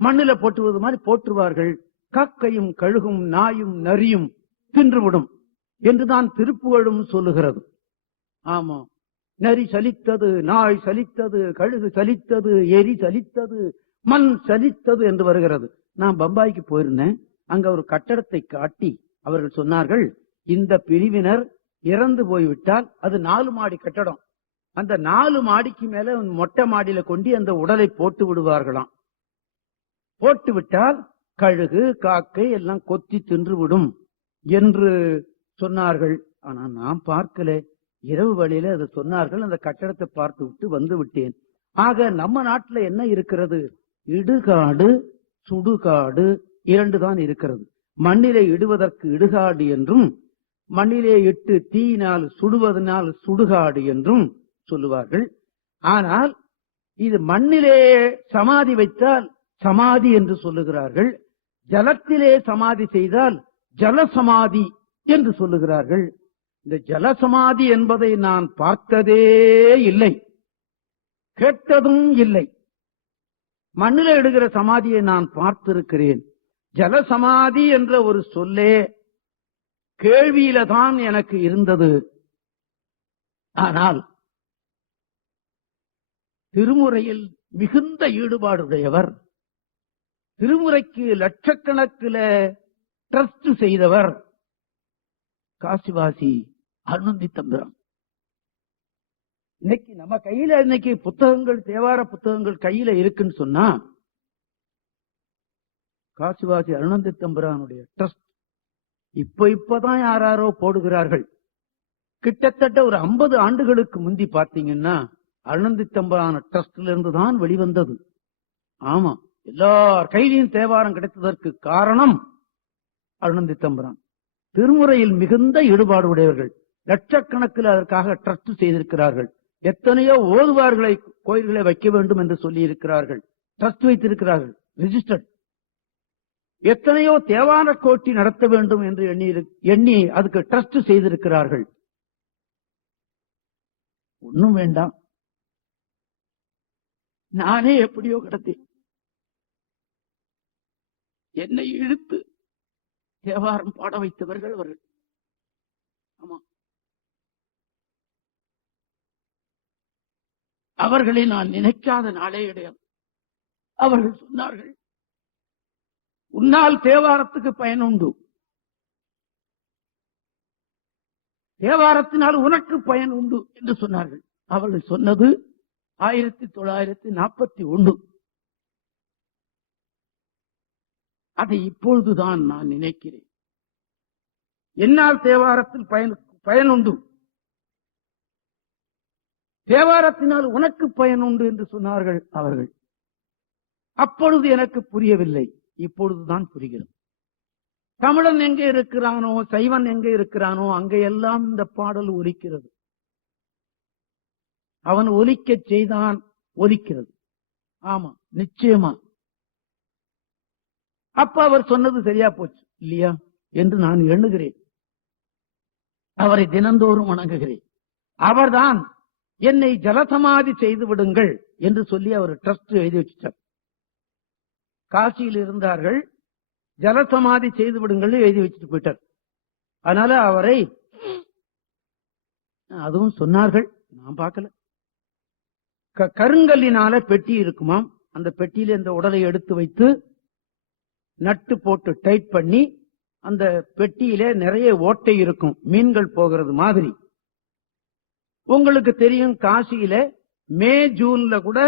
மண்ணில போட்டுவது மாதிரி போட்டுவார்கள். காக்கையும் கழுகும் நாயும் நரியும் தின்றுவிடும் என்றுதான் திருப்புகழும் சொல்லுகிறது. ஆமா, நரி சலித்தது, நாய் சலித்தது, கழுகு சலித்தது, எரி சலித்தது, மண் சலித்தது என்று வருகிறது. நான் பம்பாய்க்கு போயிருந்தேன். அங்க ஒரு கட்டடத்தை காட்டி அவர்கள் சொன்னார்கள், இந்த பிரிவினர் இறந்து போய்விட்டால் அது 4 மாடி கட்டடம், அந்த 4 மாடிக்கு மேல மொட்டை மாடியில கொண்டு அந்த உடலை போட்டு விடுவார்களாம். போட்டு விட்டால் கழுகு காக்கை எல்லாம் கொத்தி தின்றுவிடும் என்று சொன்னார்கள். ஆனா நான் பார்க்கல, இரவு வழியில அதை சொன்னார்கள். அந்த கட்டடத்தை பார்த்து விட்டு வந்து விட்டேன். ஆக நம்ம நாட்டுல என்ன இருக்கிறது, இடுகாடு சுடுகாடு 2 தான் இருக்கிறது. மண்ணிலே இடுவதற்கு இடுகாடு என்றும், மண்ணிலே இட்டு தீயினால் சுடுவதனால் சுடுகாடு என்றும் சொல்லுவார்கள். ஆனால் இது மண்ணிலே சமாதி வைத்தால் சமாதி என்று சொல்லுகிறார்கள், ஜலத்திலே சமாதி செய்தால் ஜலசமாதி என்று சொல்லுகிறார்கள். இந்த ஜலசமாதி என்பதை நான் பார்த்ததே இல்லை, கேட்டதும் இல்லை. மண்ணில் எடுக்கிற சமாதியை நான் பார்த்திருக்கிறேன். ஜலசமாதி என்ற ஒரு சொல்லே கேள்வியில தான் எனக்கு இருந்தது. ஆனால் திருமுறையில் மிகுந்த ஈடுபாடுடையவர், திருமுறைக்கு லட்சக்கணக்கில் ட்ரஸ்ட் செய்தவர் காசிவாசி அருணந்தி தம்பிரான். இன்னைக்கு நம்ம கையில இன்னைக்கு புத்தகங்கள், தேவார புத்தகங்கள் கையில இருக்குன்னு சொன்னா காசிவாசி அருணந்தி தம்பிரானுடைய ட்ரஸ்ட். இப்பதான் யாரோ போடுகிறார்கள். கிட்டத்தட்ட ஒரு 50 ஆண்டுகளுக்கு முந்தி பாத்தீங்கன்னா அருணந்தி தம்பிரான் ட்ரஸ்ட்ல இருந்து தான் வெளிவந்தது. ஆமா, எல்லார் கையிலையும் தேவாரம் கிடைத்ததற்கு காரணம் அருணந்தி தம்பிரான். திருமுறையில் மிகுந்த ஈடுபாடு உடையவர்கள், லட்சக்கணக்கில் அதற்காக ட்ரஸ்ட் செய்திருக்கிறார்கள். எத்தனையோ ஓதுவார்களை கோயில்களை வைக்க வேண்டும் என்று சொல்லி இருக்கிறார்கள், ட்ரஸ்ட் வைத்திருக்கிறார்கள், ரிஜிஸ்டர்ட். எத்தனையோ தேவார கோட்டி நடத்த வேண்டும் என்று எண்ணி அதுக்கு ட்ரஸ்ட் செய்திருக்கிறார்கள். ஒன்னும் வேண்டாம், நானே எப்படியோ கிடத்தேன். என்னை இழுத்து தேவாரம் பாட வைத்தவர்கள் அவர்கள். ஆமா, அவர்களை நான் நினைக்காத நாளே கிடையாது. அவர்கள் சொன்னார்கள், உன்னால் தேவாரத்துக்கு பயன் உண்டு, தேவாரத்தினால் உனக்கு பயன் உண்டு என்று சொன்னார்கள். அவர்கள் சொன்னது 1941. அதை இப்பொழுதுதான் நான் நினைக்கிறேன். என்னால் தேவாரத்தில் பயன் உண்டு, தேவாரத்தினால் உனக்கு பயன் உண்டு என்று சொன்னார்கள் அவர்கள். அப்பொழுது எனக்கு புரியவில்லை, இப்பொழுதுதான் புரிகிறது. தமிழன் எங்கே இருக்கிறானோ, சைவன் எங்கே இருக்கிறானோ அங்கெல்லாம் இந்த பாடல் ஒலிக்கிறது. அவன் ஒலிக்க செய்தான், ஒலிக்கிறது. ஆமா, நிச்சயமா. அப்ப அவர் சொன்னது சரியா போச்சு இல்லையா என்று நான் எண்ணுகிறேன். அவரை தினந்தோறும் வணங்குகிறேன். அவர்தான் என்னை ஜலசமாதி செய்து விடுங்கள் என்று சொல்லி அவர் ட்ரஸ்ட் எழுதி வச்சிட்டார். காசியில் இருந்தார்கள், ஜலசமாதி செய்து விடுங்கள் எழுதி வச்சுட்டு போயிட்டார். அதனால அவரை அதுவும் சொன்னார்கள், நான் பார்க்கல. கருங்கல்லினால பெட்டி இருக்குமாம், அந்த பெட்டியில இந்த உடலை எடுத்து வைத்து நட்டு போட்டு டைட் பண்ணி அந்த பெட்டியில நிறைய ஓட்டை இருக்கும், மீன்கள் போகிறது மாதிரி. உங்களுக்கு தெரியும், காசியில மே ஜூன்ல கூட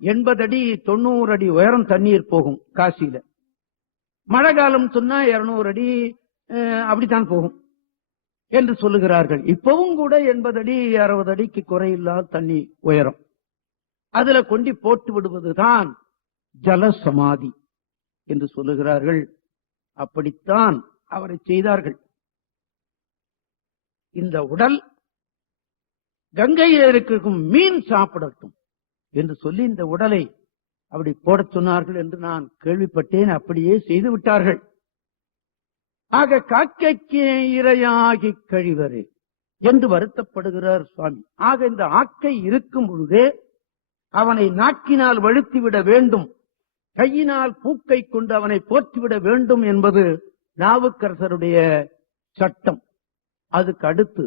80 அடி 90 அடி உயரம் தண்ணீர் போகும் காசியில. மழை காலம் சொன்னா 200 அடி அப்படித்தான் போகும் என்று சொல்லுகிறார்கள். இப்பவும் கூட 80 அடி 60 அடிக்கு குறையில்லாத தண்ணி உயரம். அதுல கொண்டு போட்டு விடுவதுதான் ஜலசமாதி. என்று சொல்லுகிறார்கள். அப்படித்தான் அவரை செய்தார்கள். இந்த உடல் கங்கையில் இருக்கும் மீன் சாப்பிடட்டும் என்று சொல்லி இந்த உடலை அப்படி போடச் சொன்னார்கள் என்று நான் கேள்விப்பட்டேன். அப்படியே செய்து விட்டார்கள். ஆக காக்கைக்கு இரையாகி கழிவரே என்று வருத்தப்படுகிறார் சுவாமி. ஆக இந்த ஆக்கை இருக்கும் பொழுதே அவனை நாக்கினால் வழுத்திவிட வேண்டும், கையினால் பூக்கை கொண்டு அவனை போற்றிவிட வேண்டும் என்பது நாவுக்கரசருடைய சட்டம். அதுக்கு அடுத்து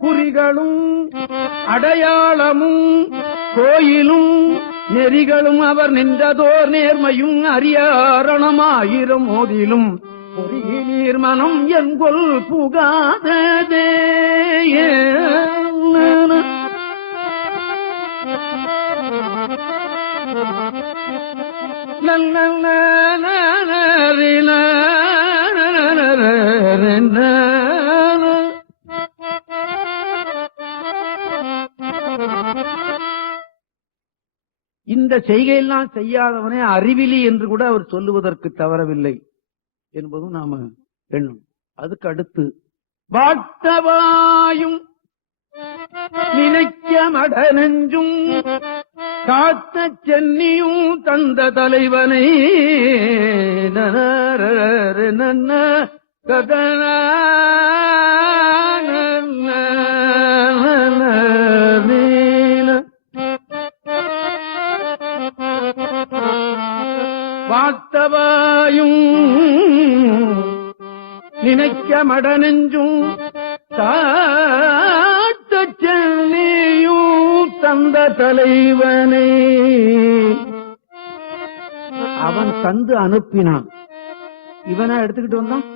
குறிகளும் அடையாளமும் கோயிலும் நெறிகளும் அவர் நின்றதோர் நேர்மையும் அரியாரணமாயிரம் மோதிலும் பொறியினீர் மனம் என்கொல் புகாததே. இந்த செய்கையெல்லாம் செய்யாதவனே அறிவிலி என்று கூட அவர் சொல்லுவதற்கு தவறவில்லை என்பதும் நாம எண்ணும். அதுக்கு அடுத்து வாட்டவாயும் நினைக்க மட நெஞ்சும் காத்த சென்னியும் தந்த தலைவனை கதன வாத்தவாயும் நினைக்க மட நெஞ்சும் காத்த சென்னியும் தந்த தலைவனை அவன் தந்து அனுப்பினான். இவனா எடுத்துக்கிட்டு வந்தான்?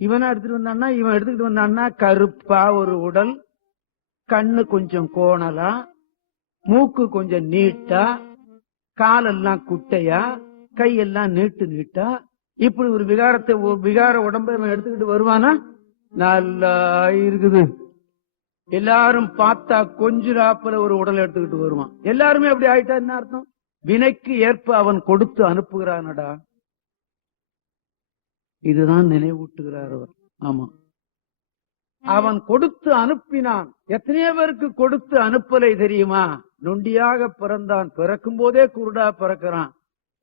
இவனா எடுத்துட்டு வந்தான்னா இவன் எடுத்துக்கிட்டு வந்தான்னா கருப்பா ஒரு உடல், கண்ணு கொஞ்சம் கோணலா, மூக்கு கொஞ்சம் நீட்டா, காலெல்லாம் குட்டையா, கையெல்லாம் நீட்டு நீட்டா, இப்படி ஒரு விகார உடம்பை எடுத்துக்கிட்டு வருவானா? நல்லா இருக்குது. எல்லாரும் பார்த்தா கொஞ்சிராப்புல ஒரு உடல் எடுத்துக்கிட்டு வருவான். எல்லாருமே அப்படி ஆயிட்டா என்ன அர்த்தம்? வினைக்கு ஏற்ப அவன் கொடுத்து அனுப்புகிறானடா. இதுதான் நினைவூட்டுகிறார் அவர். ஆமா, அவன் கொடுத்து அனுப்பினான். எத்தனையோ பேருக்கு கொடுத்து அனுப்பலை தெரியுமா? நொண்டியாக பிறந்தான், பிறக்கும் போதே குருடா பிறக்கிறான்.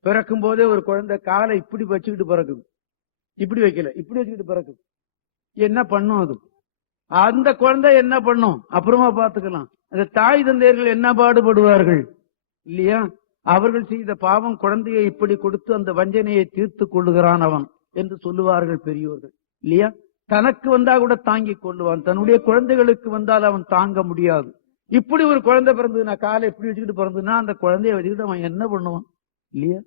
பிறக்கும் போதே ஒரு குழந்தை காலை இப்படி வச்சுக்கிட்டு பிறக்குது, இப்படி வைக்கல, இப்படி வச்சுக்கிட்டு பிறக்குது. என்ன பண்ணும் அது? அந்த குழந்தை என்ன பண்ணும் அப்புறமா பாத்துக்கலாம். அந்த தாய் தந்தையர்கள் என்ன பாடுபடுவார்கள் இல்லையா? அவர்கள் செய்த பாவம் குழந்தையை இப்படி கொடுத்து அந்த வஞ்சனையை தீர்த்து கொள்ளுகிறான் அவன் என்று சொல்லுவார்கள் பெரியோர்கள் இல்லையா? தனக்கு வந்தா கூட தாங்கிக் கொள்ளுவான், தன்னுடைய குழந்தைகளுக்கு வந்தால் அவன் தாங்க முடியாது. இப்படி ஒரு குழந்தை பிறந்ததுன்னா, காலை எப்படி வச்சுக்கிட்டு பிறந்ததுன்னா அந்த குழந்தைய வச்சுக்கிட்டு அவன் என்ன பண்ணுவான் இல்லையா?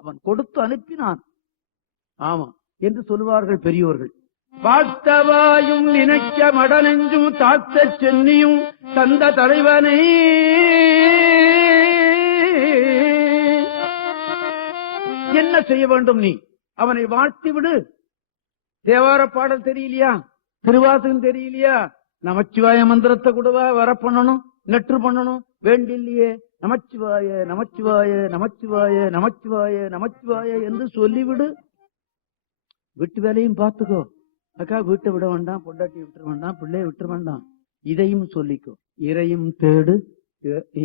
அவன் கொடுத்து அனுப்பினான். ஆமா என்று சொல்லுவார்கள் பெரியோர்கள். பார்த்தவாயும் நினைக்க மடனெஞ்சும் தாத்த சென்னியும் தந்த தலைவனை என்ன செய்ய வேண்டும்? நீ அவனை வாழ்த்தி விடு. தேவார பாடல் தெரியலையா? திருவாசகம் தெரியலையா? நமச்சிவாய மந்திரத்தை கூடவா வர பண்ணணும், நெற்று பண்ணணும்? வேண்டில்லையே. நமச்சிவாய நமச்சிவாய நமச்சிவாய நமச்சிவாய நமச்சிவாய என்று சொல்லிவிடு. வீட்டு வேலையும் பார்த்துக்கோ. அக்கா வீட்டை விட வேண்டாம், பொண்டாட்டி விட்டுற வேண்டாம், பிள்ளைய விட்டுற வேண்டாம். இதையும் சொல்லிக்கோ. இறையும் தேடு,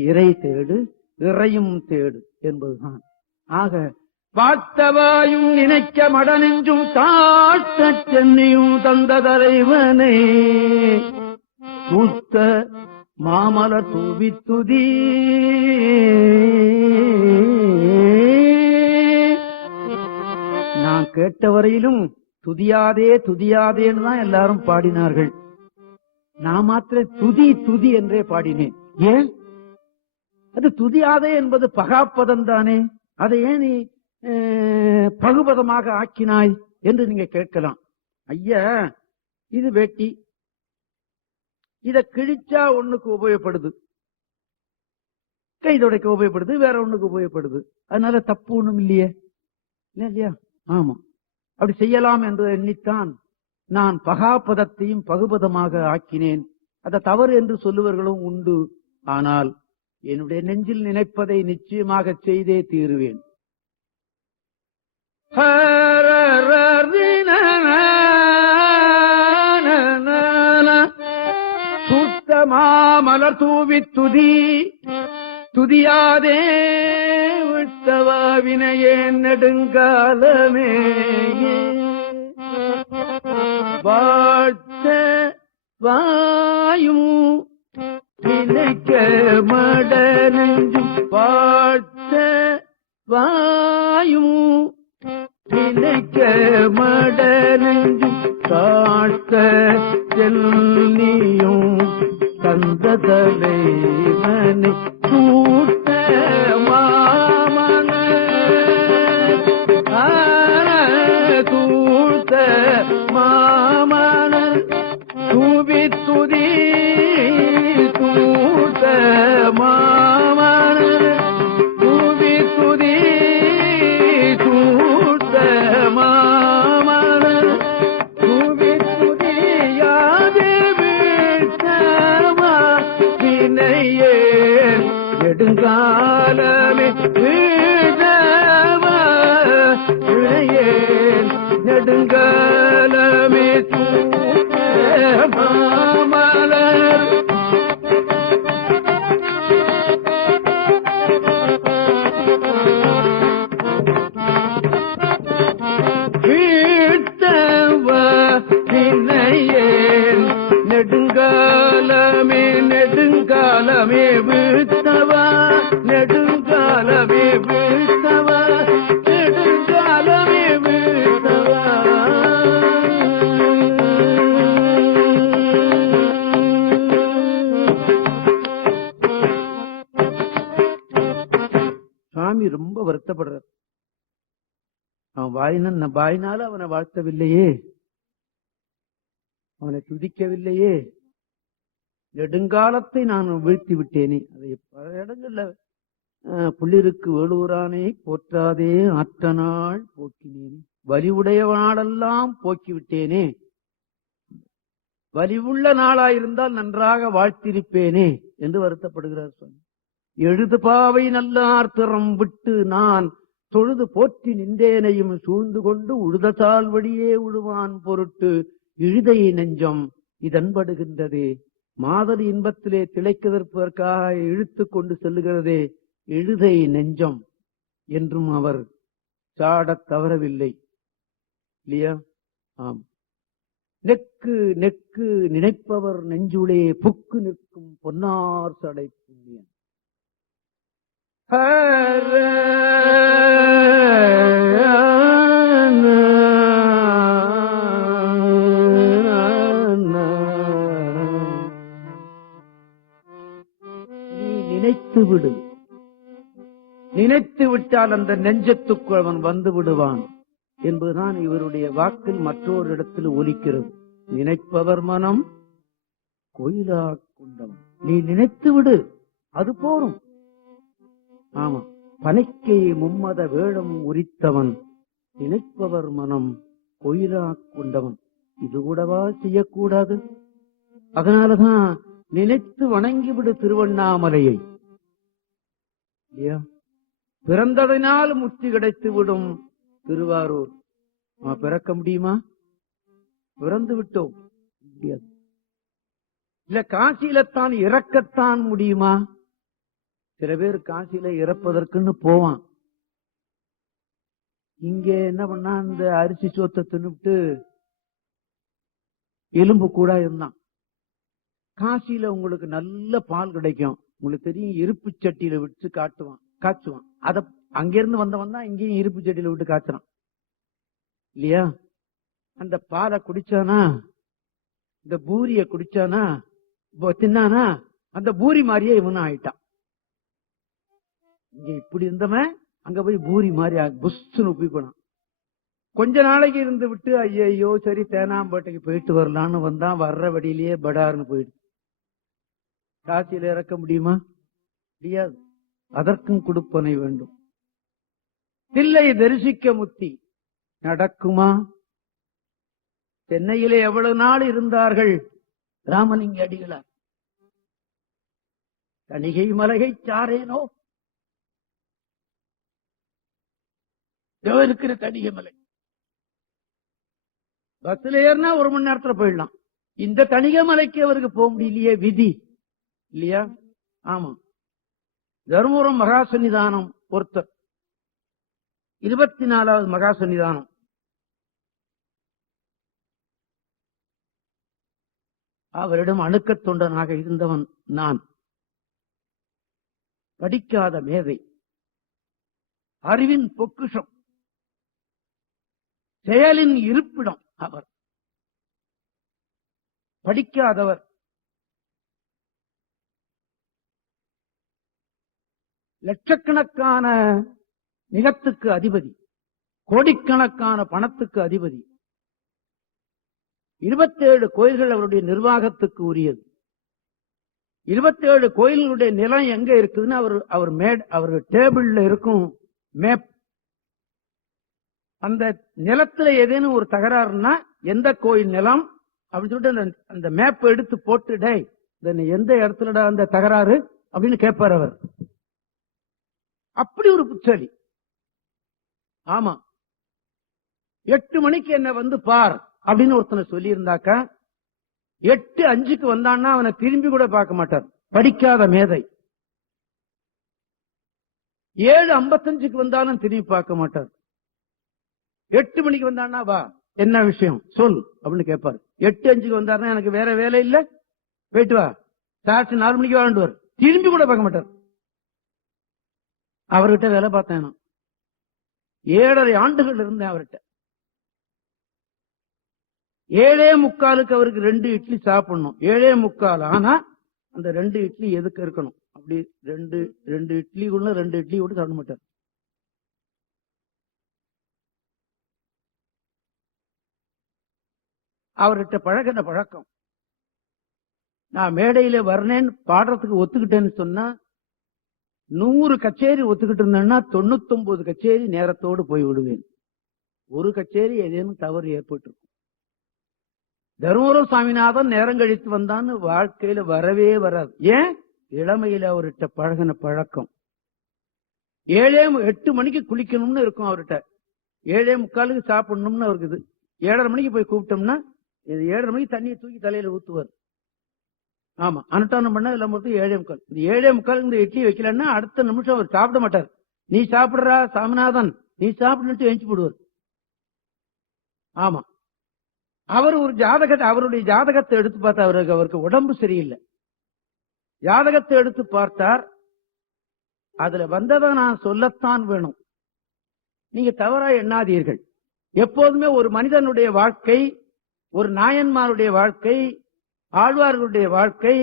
இறை தேடு, இறையும் தேடு என்பதுதான். ஆக பார்த்தவாயும் நினைக்க மடனெஞ்சும் தாட்ட சென்னியும் தந்த தலைவனை தூத்த மாமல தூவி துதி நான் கேட்ட வரையிலும் துதியாதே துதியாதேன்னு தான் எல்லாரும் பாடினார்கள். நான் மாத்திர துதி துதி என்றே பாடினேன். ஏன்? அது துதியாதே என்பது பகாப்பதம் தானே, அதை ஏன் நீ பகுபதமாக ஆக்கினாய் என்று நீங்க கேட்கலாம். ஐயா, இது வேட்டி, இத கிழிச்சா ஒண்ணுக்கு உபயோகப்படுது, கை துடைக்க உபயோகப்படுது, வேற ஒண்ணுக்கு உபயோகப்படுது. அதனால தப்பு ஒண்ணும் இல்லையே, இல்லையா? ஆமா, அப்படி செய்யலாம் என்று எண்ணித்தான் நான் பகாபதத்தையும் பகுபதமாக ஆக்கினேன். அத தவறு என்று சொல்லுவர்களும் உண்டு. ஆனால் என்னுடைய நெஞ்சில் நினைப்பதை நிச்சயமாக செய்தே தீருவேன். சுத்தமாமலர் தூவி துதியாதே விட்டவாவினையே நெடுங்காலமே வாழ்த்த வாயும் நினைக்க மடனெஞ்சும் வாழ்த்த வாயும் நினைக்க மடனெஞ்சும் காட்ட செல்லியும் தந்த தலைவனை கூட்ட மாமன தூத்த மாமன தூவி துதி தூத்த மாமன தூவி துதி தூத்த மாமன தூவி துதி யாதே விட்டவா வினையே நெடுங்காலமே விடவா வினையே நெடுங்காலமே மாமலர் வீழ்த்தவ வினையே நெடுங்காலமே நெடுங்காலமே வீழ்த்தவா நெடுங்காலமே வீழ்த்தவா நெடுங்காலமே வீழ்த்தவா. சுவாமி ரொம்ப வருத்தப்படுறார். அவன் வாயினால அவனை வாழ்த்தவில்லையே, அவனை துதிக்கவில்லையே, நெடுங்காலத்தை நான் வீழ்த்தி விட்டேனே. அதை பல இடங்கள்ல புள்ளிருக்கு வேலூரானே போற்றாதே ஆற்ற நாள் போக்கினேனே, வலிவுடையவனாலெல்லாம் போக்கிவிட்டேனே, வலிவுள்ள நாளாயிருந்தால் நன்றாக வாழ்த்திருப்பேனே என்று வருத்தப்படுகிறார் சுவாமி. எழுது பாவை நல்லார் திறம் விட்டு நான் தொழுது போற்றி நின்றேனையும் சூழ்ந்து கொண்டு உழுதசால் வழியே உழுவான் பொருட்டு இழுதை நெஞ்சம் இதன்படுகின்றதே, மாதர் இன்பத்திலே திளைக்கதற்காக இழுத்து கொண்டு செல்லுகிறதே இழுதை நெஞ்சம் என்றும் அவர் சாடத் தவறவில்லை இல்லையா? ஆம். நெக்கு நெக்கு நினைப்பவர் நெஞ்சுளே புக்கு நிற்கும் பொன்னார் சடை புண்ணியன். நீ நினைத்து விடு, நினைத்து விட்டால் அந்த நெஞ்சத்துக்குள் அவன் வந்து விடுவான் என்பதுதான் இவருடைய வாக்கில் மற்றொரு இடத்தில் ஒலிக்கிறது. நினைப்பவர் மனம் கோயிலா கொண்டவன். நீ நினைத்து விடு, அது போரும். ஆமா, பனைக்கை மும்மத வேடம் உரித்தவன், நினைப்பவர் மனம் கோயிலா கொண்டவன். இது கூடவா செய்யக்கூடாது? அதனாலதான் நினைத்து வணங்கிவிடு திருவண்ணாமலையை. பிறந்ததனால் முத்தி கிடைத்து விடும் திருவாரூர். பிறக்க முடியுமா? பிறந்து விட்டோம், முடியாது. இல்ல காசியிலத்தான் இறக்கத்தான் முடியுமா? சில பேர் காசியில இறப்பதற்குன்னு போவான். இங்க என்ன பண்ணா, இந்த அரிசி சோத்தை தின்னுட்டு எலும்பு கூட இருந்தான். காசியில உங்களுக்கு நல்ல பால் கிடைக்கும். உங்களுக்கு தெரியும், இருப்பு சட்டியில விட்டு காய்ச்சுவான். அத அங்கிருந்து வந்தவன் தான் இங்கேயும் இருப்பு சட்டியில விட்டு காய்ச்சறான் இல்லையா? அந்த பாலை குடிச்சானா, இந்த பூரிய குடிச்சானா, தின்னானா, அந்த பூரி மாதிரியே இவனும் ஆயிட்டான். இங்க இப்படி இருந்தவன் அங்க போய் பூரி மாதிரி புஷ்னு உப்பி போனான். கொஞ்ச நாளைக்கு இருந்து விட்டு ஐயோ சரி தேனாம்பேட்டைக்கு போயிட்டு வரலான்னு வந்தான். வர்ற வழியிலேயே படார்னு போயிடுச்சு. காசியில இறக்க முடியுமா? முடியாது. அதற்கும் கொடுப்பனை வேண்டும். தில்லை தரிசிக்க முத்தி நடக்குமா? சென்னையிலே எவ்வளவு நாள் இருந்தார்கள் ராமலிங்க அடிகளார்? தணிகை மலையை சாரேனோ இருக்கிற தணிகை மலை பஸ்ல ஏறினா 1 மணி நேரத்துல போயிடலாம். இந்த தணிகை மலைக்கு அவருக்கு போக முடியலையே, விதி இல்லையா? ஆமா. தருமபுரம் மகா சன்னிதானம் ஒருத்தர், 24வது மகா சன்னிதானம். அவரிடம் அணுக்கத் தொண்டனாக இருந்தவன் நான். படிக்காத மேதை, அறிவின் பொக்கிஷம், செயலின் இருப்பிடம் அவர். படிக்காதவர், லட்சக்கணக்கான நிலத்துக்கு அதிபதி, கோடிக்கணக்கான பணத்துக்கு அதிபதி, 27 கோயில்கள் அவருடைய நிர்வாகத்துக்கு உரியது. 27 கோயில்களுடைய நிலம் எங்க இருக்குதுன்னு அவர் டேபிள்ல இருக்கும் மேப். அந்த நிலத்துல ஏதேனும் ஒரு தகராறுனா எந்த கோயில் நிலம் அப்படின்னு சொல்லிட்டு அந்த மேப் எடுத்து போட்டு எந்த இடத்துலடா அந்த தகராறு அப்படின்னு கேட்பார் அவர். அப்படி ஒரு புத்தலி. ஆமா. 8 மணிக்கு என்ன வந்து பார் அப்படின்னு ஒருத்தனை சொல்லி இருந்தாக்கா 8:05 வந்தான்னா அவனை திரும்பி கூட பார்க்க மாட்டார். படிக்காத மேதை. 7:55 வந்தாலும் திரும்பி பார்க்க மாட்டார். 8 மணிக்கு வந்தான்னா வா என்ன விஷயம் சொல் அப்படின்னு கேட்பாரு. 8:05 வந்தாருன்னா எனக்கு வேற வேலை இல்ல, போயிட்டு வா, சாட்சி 4 மணிக்கு வாழ்ந்துவார். திரும்பி கூட பார்க்க மாட்டார். அவர்கிட்ட வேலை பார்த்தேன். 7.5 ஆண்டுகள் இருந்தேன் அவர்கிட்ட. 7:45 அவருக்கு 2 இட்லி சாப்பிடணும். 7:45 ஆனா அந்த 2 இட்லி எதுக்கு இருக்கணும்? அப்படி 2 இட்லிக்குள்ள 2 இட்லி கூட சாப்பிட மாட்டார். அவர்கிட்ட பழகின பழக்கம். நான் மேடையில வர்றேன்னு பாடுறதுக்கு ஒத்துக்கிட்டேன்னு சொன்னா 100 கச்சேரி ஒத்துக்கிட்டு இருந்தேன்னா 99 கச்சேரி நேரத்தோடு போய் விடுவேன். ஒரு கச்சேரி ஏதேனும் தவறு ஏற்பட்டு இருக்கும். தருமபுரம் சாமிநாதன் நேரம் கழித்து வந்தான்னு வாழ்க்கையில வரவே வராது. ஏன்? இளமையில அவர்கிட்ட பழகின பழக்கம். 8 மணிக்கு குளிக்கணும்னு இருக்கும் அவர்கிட்ட. 7:45 சாப்பிடணும்னு இருக்குது. 7:30 மணிக்கு போய் கூப்பிட்டோம்னா 7:30 மணிக்கு தண்ணியை தூக்கி தலையில ஊத்துவார். ஆமா, அனுஷ்டானம் பண்ண எல்லாம் மொத்தம் 7:45. இந்த 7:45 இந்த இட்லி வைக்கலன்னா அடுத்த நிமிஷம் அவர் சாப்பிட மாட்டார். நீ சாப்பிடுறா சாமிநாதன், நீ சாப்பிட்டு எஞ்சி போடுவார். ஆமா. அவர் ஒரு அவருடைய ஜாதகத்தை எடுத்து பார்த்தா அவருக்கு உடம்பு சரியில்லை. ஜாதகத்தை எடுத்து பார்த்தார். அதுல வந்ததை நான் சொல்லத்தான் வேணும். நீங்க தவறா எண்ணாதீர்கள். எப்போதுமே ஒரு மனிதனுடைய வாழ்க்கை, ஒரு நாயன்மாருடைய வாழ்க்கை, ஆழ்வார்களுடைய வாழ்க்கை,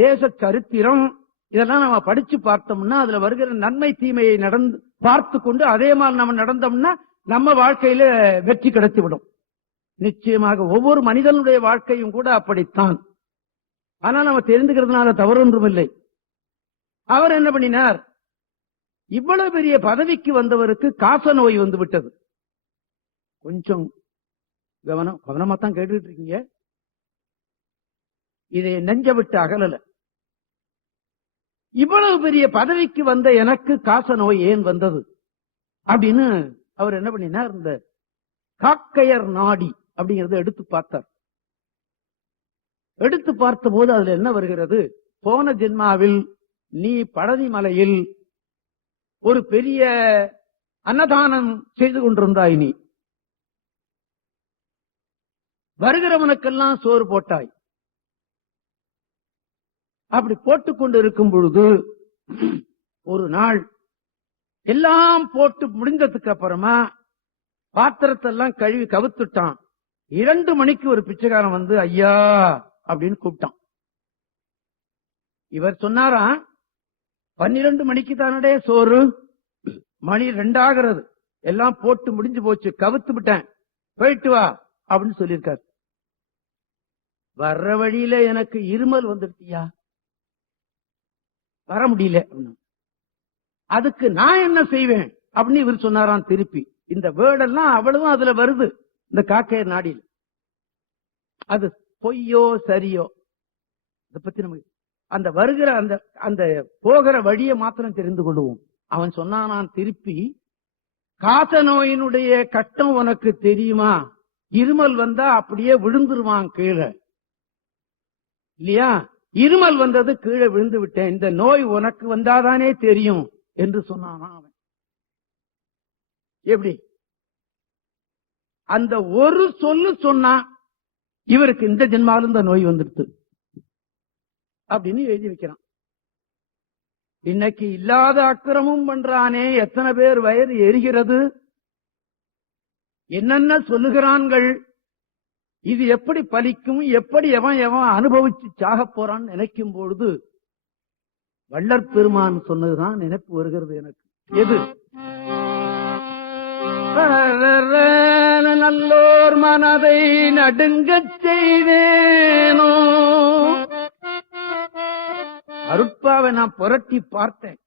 தேச சரித்திரம், இதெல்லாம் நம்ம படிச்சு பார்த்தோம்னா அதுல வருகிற நன்மை தீமையை பார்த்து கொண்டு அதே மாதிரி நம்ம நடந்தோம்னா நம்ம வாழ்க்கையில வெற்றி கிடைத்துவிடும். நிச்சயமாக ஒவ்வொரு மனிதனுடைய வாழ்க்கையும் கூட அப்படித்தான். ஆனா நம்ம தெரிந்துக்கிறதுனால தவறு ஒன்றும் இல்லை. அவர் என்ன பண்ணினார்? இவ்வளவு பெரிய பதவிக்கு வந்தவருக்கு காச நோய் வந்து விட்டது. கொஞ்சம் கவனமா தான் கேட்டுட்டு இருக்கீங்க. இதை நெஞ்ச விட்டு அகலல. இவ்வளவு பெரிய பதவிக்கு வந்த எனக்கு காச நோய் ஏன் வந்தது அப்படின்னு அவர் என்ன பண்ணினார்? இந்த காக்கையர் நாடி அப்படிங்கறத எடுத்து பார்த்தார். எடுத்து பார்த்த போது அதுல என்ன வருகிறது? போன ஜென்மாவில் நீ பழனி மலையில் ஒரு பெரிய அன்னதானம் செய்து கொண்டிருந்தாய். நீ வருகிறவனுக்கெல்லாம் சோறு போட்டாய். அப்படி போட்டுக்கொண்டு இருக்கும் பொழுது ஒரு நாள் எல்லாம் போட்டு முடிந்ததுக்கு அப்புறமா பாத்திரத்தை எல்லாம் கழுவி கவுத்துட்டான். 2 மணிக்கு ஒரு பிச்சைக்காரன் வந்து ஐயா அப்படின்னு கூப்பிட்டான். இவர் சொன்னாரா 12 மணிக்கு தானடே சோறு, மணி 2 ஆகிறது, எல்லாம் போட்டு முடிஞ்சு போச்சு, கவுத்து விட்டேன், போயிட்டு வா அப்படின்னு சொல்லியிருக்காரு. வர்ற வழியில எனக்கு இருமல் வந்துருச்சியா, வர முடியல, அதுக்கு நான் என்ன செய்வேன் அப்படின்னு இவர் சொன்னாராம். திருப்பி இந்த வேர்டெல்லாம் அவ்வளவும் அதுல வருது இந்த காக்கையர் நாடியில். அது பொய்யோ சரியோ அதை பத்தி நமக்கு அந்த வருகிற அந்த அந்த போகிற வழியை மாத்திரம் தெரிந்து கொள்வோம். அவன் சொன்னான் திருப்பி, காச நோயினுடைய கட்டம் உனக்கு தெரியுமா? இருமல் வந்தா அப்படியே விழுந்துருவான் கீழே, இல்லையா? இருமல் வந்தது, கீழே விழுந்து விட்டேன், இந்த நோய் உனக்கு வந்தாதானே தெரியும் என்று சொன்னானா அவன். எப்படி அந்த ஒரு சொல்லு சொன்னா இவருக்கு இந்த ஜென்மாவில் இந்த நோய் வந்துடுது அப்படின்னு எழுதி வைக்கிறான். இன்னைக்கு இல்லாத அக்கிரமும் பண்றானே, எத்தனை பேர் வயது எரிகிறது, என்னென்ன சொல்லுகிறான்கள், இது எப்படி பலிக்கும், எப்படி எவன் எவன் அனுபவிச்சு சாக போறான்னு நினைக்கும் பொழுது வள்ளற் பெருமான் சொன்னதுதான் நினைப்பு வருகிறது எனக்கு. எது? நல்லோர் மனதை நடுங்கச் செய்தேனோ. அருட்பாவை நான் புரட்டி பார்த்தேன்.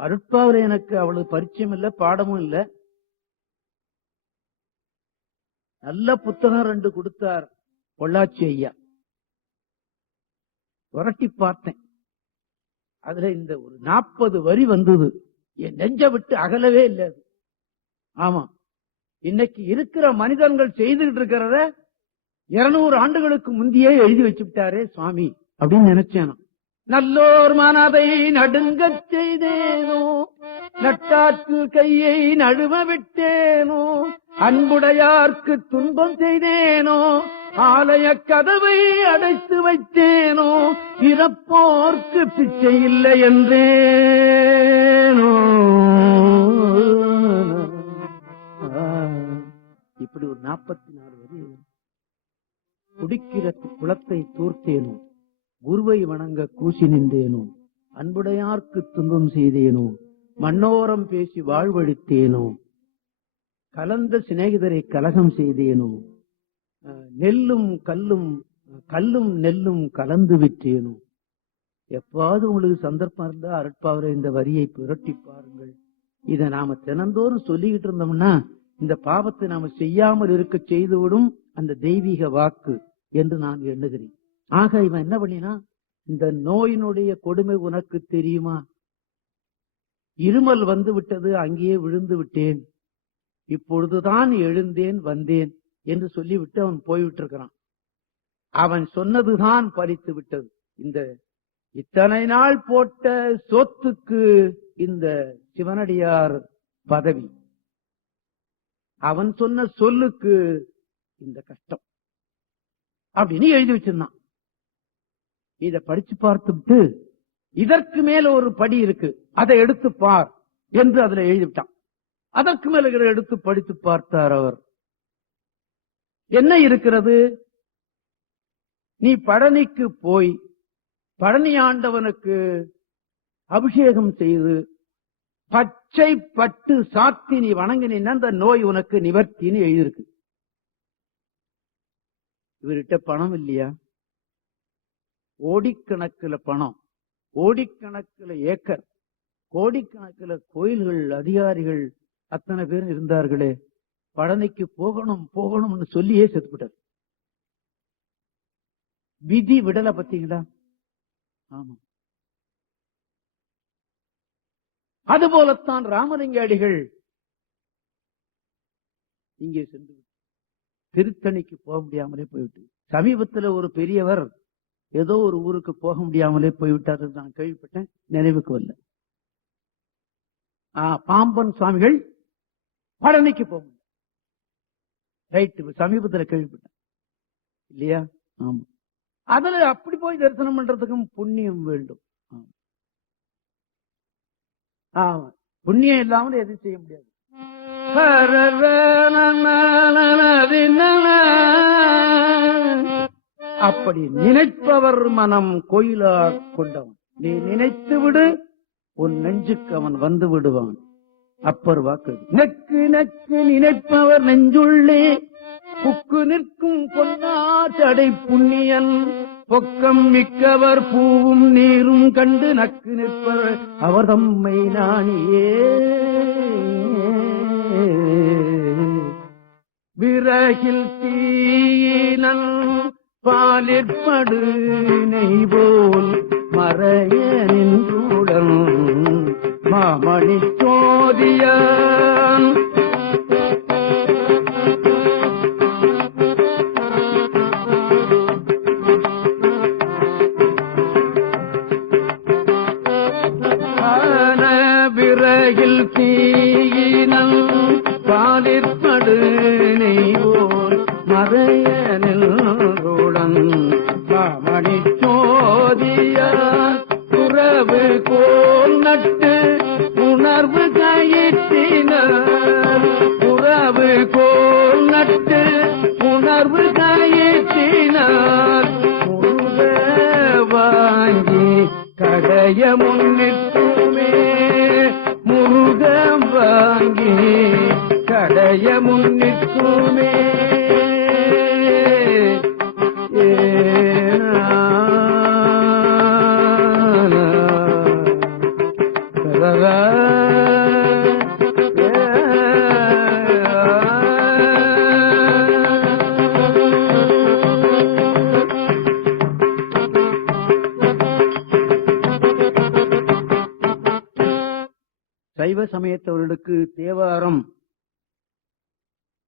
அருட்பாவில் எனக்கு அவ்வளவு பரிச்சயம் இல்ல, பாடமும் இல்ல. நல்ல புத்தகம் 2 கொடுத்தார் பொள்ளாச்சி ஐயா, புரட்டி பார்த்தேன். அதுல இந்த ஒரு 40 வரி வந்தது, என் நெஞ்ச விட்டு அகலவே இல்லை. ஆமா, இன்னைக்கு இருக்கிற மனிதர்கள் செய்துகிட்டு இருக்கிறத 200 ஆண்டுகளுக்கு முந்தையே எழுதி வச்சுட்டாரே சுவாமி அப்படின்னு நினைச்சேன். நல்லோர் மனதை நடுங்கச் செய்தேனோ, நட்டாற்று கையை நழுவ விட்டேனோ, அன்புடையார்க்கு துன்பம் செய்தேனோ, ஆலய கதவை அடைத்து வைத்தேனோ, இறப்போர்க்கு பிச்சை இல்லை என்றேனோ. இப்படி ஒரு 44 வரி. குடிக்கிற குளத்தை தூர்த்தேனோ, குருவை வணங்க கூசி நின்றேனோ, அன்புடையார்க்கு துன்பம் செய்தேனோ, மண்ணோரம் பேசி வாழ்வழித்தேனோ, கலந்த சிநேகிதரை கலகம் செய்தேனோ, நெல்லும் கல்லும் கல்லும் நெல்லும் கலந்து விட்டேனோ. எப்பாவது உங்களுக்கு சந்தர்ப்பம் இருந்தா அருட்பாவில இந்த வரியை புரட்டி பாருங்கள். இதை நாம தினந்தோறும் சொல்லிக்கிட்டு இருந்தோம்னா இந்த பாவத்தை நாம செய்யாமல் இருக்க செய்துவிடும் அந்த தெய்வீக வாக்கு என்று நான் எண்ணுகிறேன். ஆக இவன் என்ன பண்ணினா, இந்த நோயினுடைய கொடுமை உனக்கு தெரியுமா? இருமல் வந்து விட்டது, அங்கேயே விழுந்து விட்டேன், இப்பொழுதுதான் எழுந்தேன் வந்தேன் என்று சொல்லிவிட்டு அவன் போய்விட்டு இருக்கிறான். அவன் சொன்னதுதான் பறித்து விட்டது. இந்த இத்தனை நாள் போட்ட சொத்துக்கு இந்த சிவனடியார் பதவி, அவன் சொன்ன சொல்லுக்கு இந்த கஷ்டம் அப்படின்னு எழுதி வச்சிருந்தான். இத படிச்சு பார்த்துட்டு இதற்கு மேல ஒரு படி இருக்கு, அதை எடுத்து பார் என்று அதுல எழுதிவிட்டான். அதற்கு மேல எடுத்து படித்து பார்த்தார் அவர். என்ன இருக்கிறது? நீ பழனிக்கு போய் பழனி ஆண்டவனுக்கு அபிஷேகம் செய்து பச்சை பட்டு சாத்தி நீ வணங்கின அந்த நோய் உனக்கு நிவர்த்தின்னு எழுதியிருக்கு. இவர்கிட்ட பணம் இல்லையா? கோடிக்கணக்கில் பணம், கோடிக்கணக்கில் ஏக்கர், கோடிக்கணக்கில் கோயில்கள், அதிகாரிகள் அத்தனை பேர் இருந்தார்களே, பழனிக்கு போகணும் போகணும்னு சொல்லியே செத்துவிட்டார். விதி விடல பத்தீங்களா? ஆமா. அதுபோலத்தான் ராமலிங்க அடிகள் இங்கே சென்று திருத்தணிக்கு போக முடியாமலே போய்விட்டு, சமீபத்தில் ஒரு பெரியவர் ஏதோ ஒரு ஊருக்கு போக முடியாமலே போய்விட்டார் நான் கேள்விப்பட்டேன், நினைவுக்கு வரல. பாம்பன் சுவாமிகள் பழனிக்கு போக முடியும், ரைட்டு, சமீபத்தில் கேள்விப்பட்டேன் இல்லையா? ஆமா. அதுல அப்படி போய் தரிசனம் பண்றதுக்கும் புண்ணியம் வேண்டும். ஆமா, புண்ணியம் இல்லாமல் எதுவும் செய்ய முடியாது. அப்படி நினைப்பவர் மனம் கோயிலா கொண்டவன். நீ நினைத்து விடு, உன் நெஞ்சுக்கு அவன் வந்து விடுவான். அப்பர் வாக்கு. நெக்கு நெக்கு நினைப்பவர் நெஞ்சுள்ளே புக்கு நிற்கும் பொன்னார் தடை புண்ணியன், பொக்கம் மிக்கவர் பூவும் நீரும் கண்டு நக்கு நிற்பர் அவர் தம்மை நாணியே. விறகில் தீயினன் பாலிற்படு நெய் போல் மறைய நின்றுடன் மாமணி சோதியான் விறகில் தீயினல் பாலிற்படு நெய் போல் மறைய நின்றுடன் மாமணி சோதியான் உறவு கோல் நட்டு உணர்வு கயிற்றினார் உறவு கோல் நட்டு உணர்வு கயிற்றினார் முருக வாங்கி கடைய முன்னிட்டுமே முருக வாங்கி கடைய முன்னிட்டுமே சைவ சமயத்தவர்களுக்கு தேவாரம்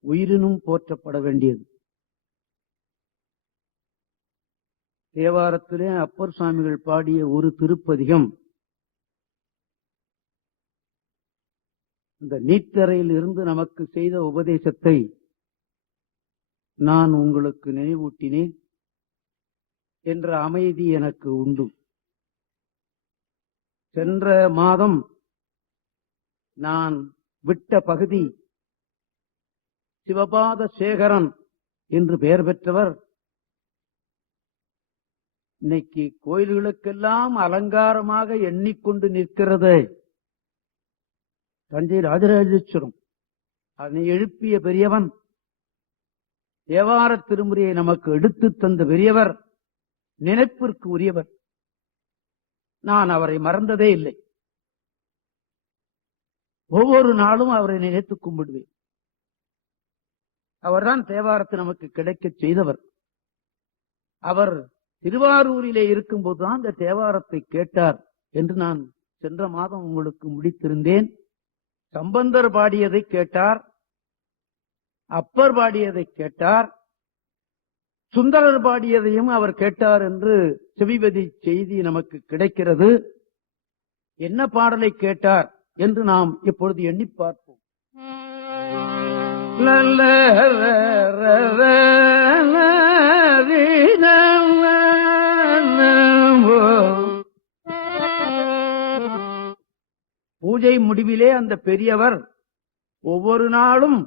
உயிரினும் போற்றப்பட வேண்டியது. தேவாரத்திலே அப்பர் சுவாமிகள் பாடிய ஒரு திருப்பதிகம் இந்த நீத்தரையில் இருந்து நமக்கு செய்த உபதேசத்தை நான் உங்களுக்கு நினைவூட்டினேன் என்ற அமைதி எனக்கு உண்டு. சென்ற மாதம் நான் விட்ட பகுதி சிவபாத சேகரன் என்று பெயர் பெற்றவர் இன்னைக்கு கோயில்களுக்கெல்லாம் அலங்காரமாக எண்ணிக்கொண்டு நிற்கிறது தஞ்சை ராஜராஜேஸ்வரம். அதனை எழுப்பிய பெரியவன், தேவார திருமுறையை நமக்கு எடுத்து தந்த பெரியவர், நினைப்பிற்கு உரியவர். நான் அவரை மறந்ததே இல்லை. ஒவ்வொரு நாளும் அவரை நினைத்து கும்பிடுவேன். அவர்தான் தேவாரத்தை நமக்கு கிடைக்க செய்தவர். அவர் திருவாரூரிலே இருக்கும்போதுதான் அந்த தேவாரத்தை கேட்டார் என்று நான் சென்ற மாதம் உங்களுக்கு முடித்திருந்தேன். சம்பந்தர் பாடியதை கேட்டார், அப்பர் பாடியதை கேட்டார், சுந்தரர் பாடியதையும் அவர் கேட்டார் என்று செவிவதி செய்தி நமக்கு கிடைக்கிறது. என்ன பாடலை கேட்டார் என்று நாம் இப்பொழுது எண்ணி பார்ப்போம். பூஜை முடிவிலே அந்த பெரியவர் ஒவ்வொரு நாளும்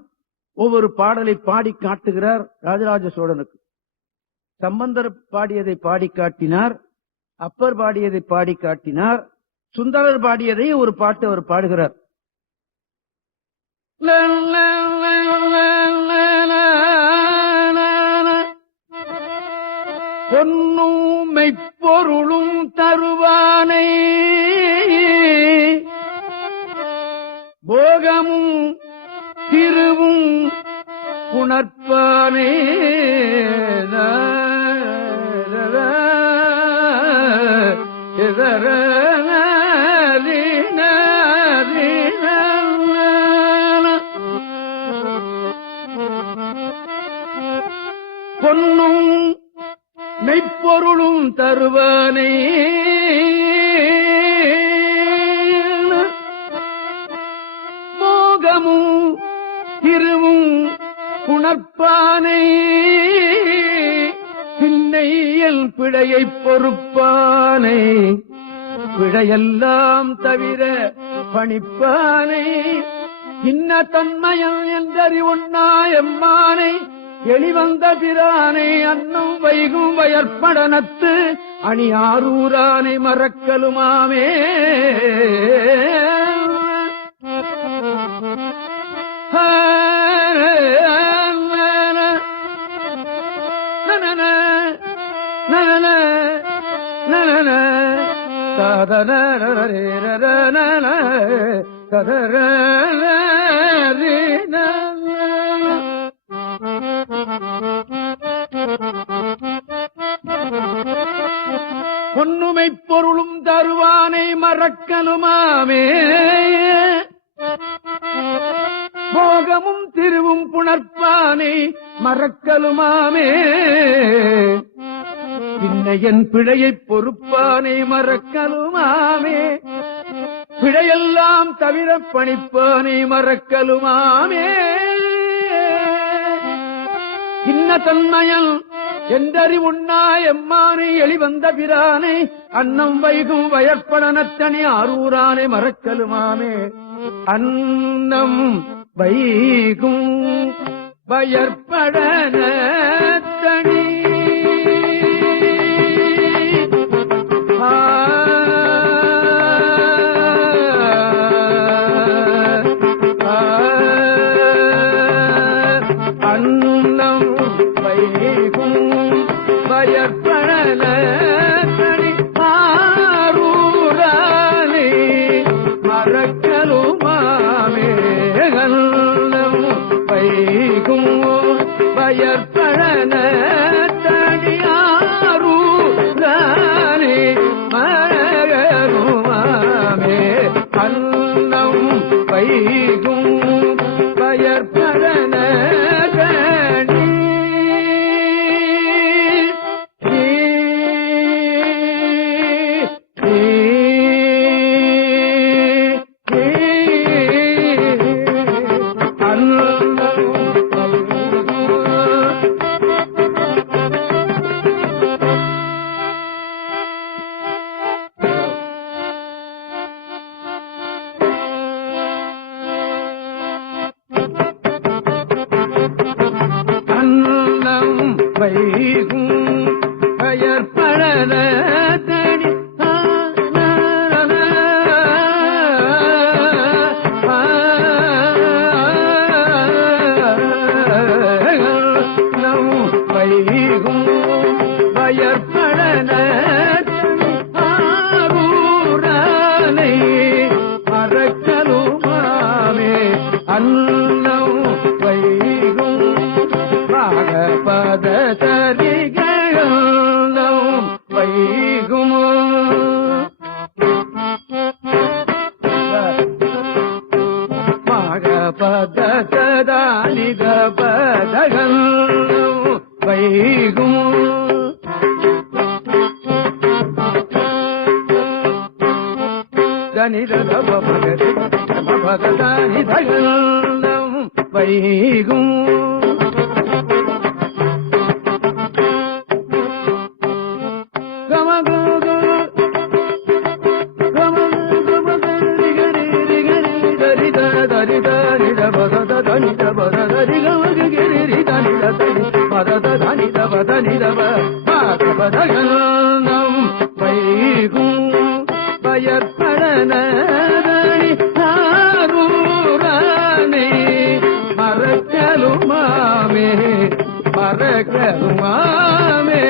ஒவ்வொரு பாடலை பாடி காட்டுகிறார் ராஜராஜ சோழனுக்கு. சம்பந்தர் பாடியதை பாடி காட்டினார், அப்பர் பாடியதை பாடி காட்டினார், சுந்தரர் பாடியதை ஒரு பாட்டு அவர் பாடுகிறார். பொன்னும் மெய்ப்பொருளும் தருவானை போகமும் திருவும் உணர்ப்பானே பொன்னும் மெய்ப்பொருளும் தருவானே மோகமும் திருவும் உணர்ப்பானை பின்னையல் பிழையை பொறுப்பானை பிழையெல்லாம் தவிர பணிப்பானை இன்ன தன்மயம் என்றறிவுண்ணா எம்மானை எளிவந்த பிரானை அன்னம் வைகும் வயற்படனத்து அணி ஆரூரானை மறக்கலுமாமே. பொன்னுமை பொருளும் தருவானை மறக்கலுமாமே போகமும் திருவும் புணர்ப்பானை மறக்கலுமாமே பின்னையன் பிழையைப் பொறுப்பானை மறக்கலுமாமே பிழையெல்லாம் தவிர பணிப்பானை மறக்கலுமாமே இன்ன தன்மையல் என்றறிவுண்ணா எம்மானை எளிவந்த பிரானை அன்னம் வைகும் வயற்படனத்தனி ஆரூரானை மறக்கலுமாமே அன்னம் வைகும் வயற்படனத்தனி அன்னம் வைகும் வயற்படனத்தனி ஆரூரானை மறக்கலுமாமே அன்னம் வைகும் வயற்படனத்தனி ஆரூரானை மறக்கலுமாமே அன்னம் வைகும் வயற்படனத்தனி வைகும் வயற்படனத்தனி வைகும் வயற்படனத்தனி ஆரூரானை மறக்கலுமாமே அன்னம் வைகும் பாகபத சரிகளும் வைகுமோ பாகபத சதானித பதகளும் வைகுமோ தனித பகதானிதகளும் வைகுமோ வைகும் வயற்படனத்தனி ஆரூரானை மறக்கலுமாமே மறக்கலுமாமே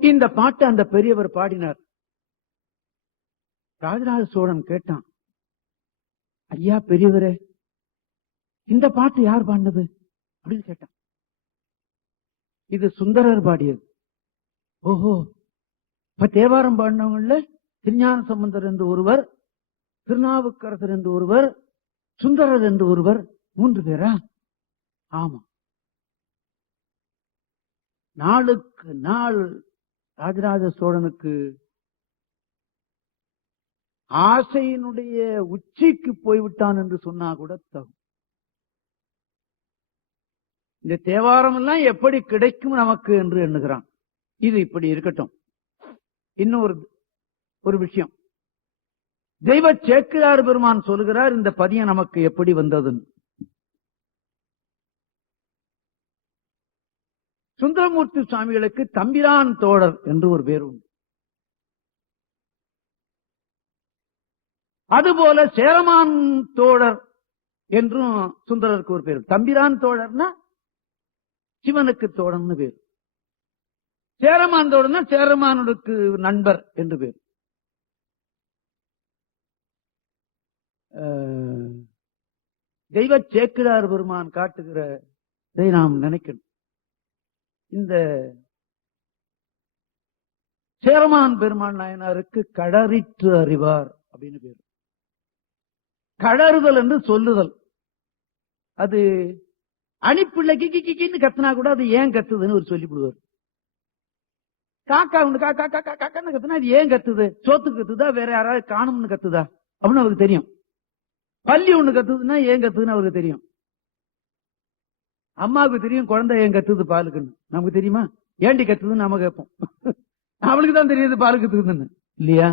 இந்த பாட்டை அந்த பெரியவர் பாடினார். ராஜராஜ சோழன் கேட்டான், ஐயா பெரியவரே, இந்த பாட்டு யார் பாடினது அப்படின்னு கேட்டான். இது சுந்தரர் பாடியது. ஓஹோ, இப்ப தேவாரம் பாடினவங்கள திருஞான சம்பந்தர் என்று ஒருவர், திருநாவுக்கரசர் என்று ஒருவர், சுந்தரர் என்று ஒருவர், 3 பேரா? ஆமா. நாளுக்கு நாள் ராஜராஜ சோழனுக்கு ஆசையினுடைய உச்சிக்கு போய்விட்டான் என்று சொன்னா கூட தகும். இந்த தேவாரம் எல்லாம் எப்படி கிடைக்கும் நமக்கு என்று எண்ணுகிறான். இது இப்படி இருக்கட்டும். இன்னொரு ஒரு விஷயம், தெய்வ சேக்கிழார் பெருமான் சொல்கிறார் இந்த பதியம் நமக்கு எப்படி வந்ததுன்னு. சுந்தரமூர்த்தி சுவாமிகளுக்கு தம்பிரான் தோழர் என்று ஒரு பேர் உண்டு. அதுபோல சேரமான் தோழர் என்றும் சுந்தரருக்கு ஒரு பேர். தம்பிரான் தோழர்னா சிவனுக்கு தோழர்னு பேர். சேரமான் தோழர்னா சேரமானுக்கு நண்பர் என்று பேர். தெய்வ சேக்கிழார் பெருமான் காட்டுகிற இதை நாம் நினைக்கணும். இந்த சேரமான் பெருமான் நாயனாருக்கு கடறிற்று அறிவார் அப்படின்னு பேர். கடறுதல் என்று சொல்லுதல். அது அணிப்பிள்ளைக்கு கிக்கின்னு கத்துனா கூட அது ஏன் கத்துதுன்னு ஒரு சொல்லிவிடுவார். காக்கா உண்டு காக்கா காக்கா காக்கான்னு கத்துனா அது ஏன் கத்துது? சோத்துக்கு கத்துதா, வேற யாராவது காணும்னு கத்துதா அப்படின்னு அவருக்கு தெரியும். பள்ளி ஒண்ணு கத்துதுன்னா ஏன் கத்துதுன்னு அவருக்கு தெரியும். அம்மாவுக்கு தெரியும் குழந்தை ஏன் கத்துது பாலுக்குன்னு. நமக்கு தெரியுமா? ஏண்டி கத்துதுன்னு நாம கேட்போம். அவளுக்கு தான் தெரியுது பாலு கத்துக்குதுன்னு, இல்லையா?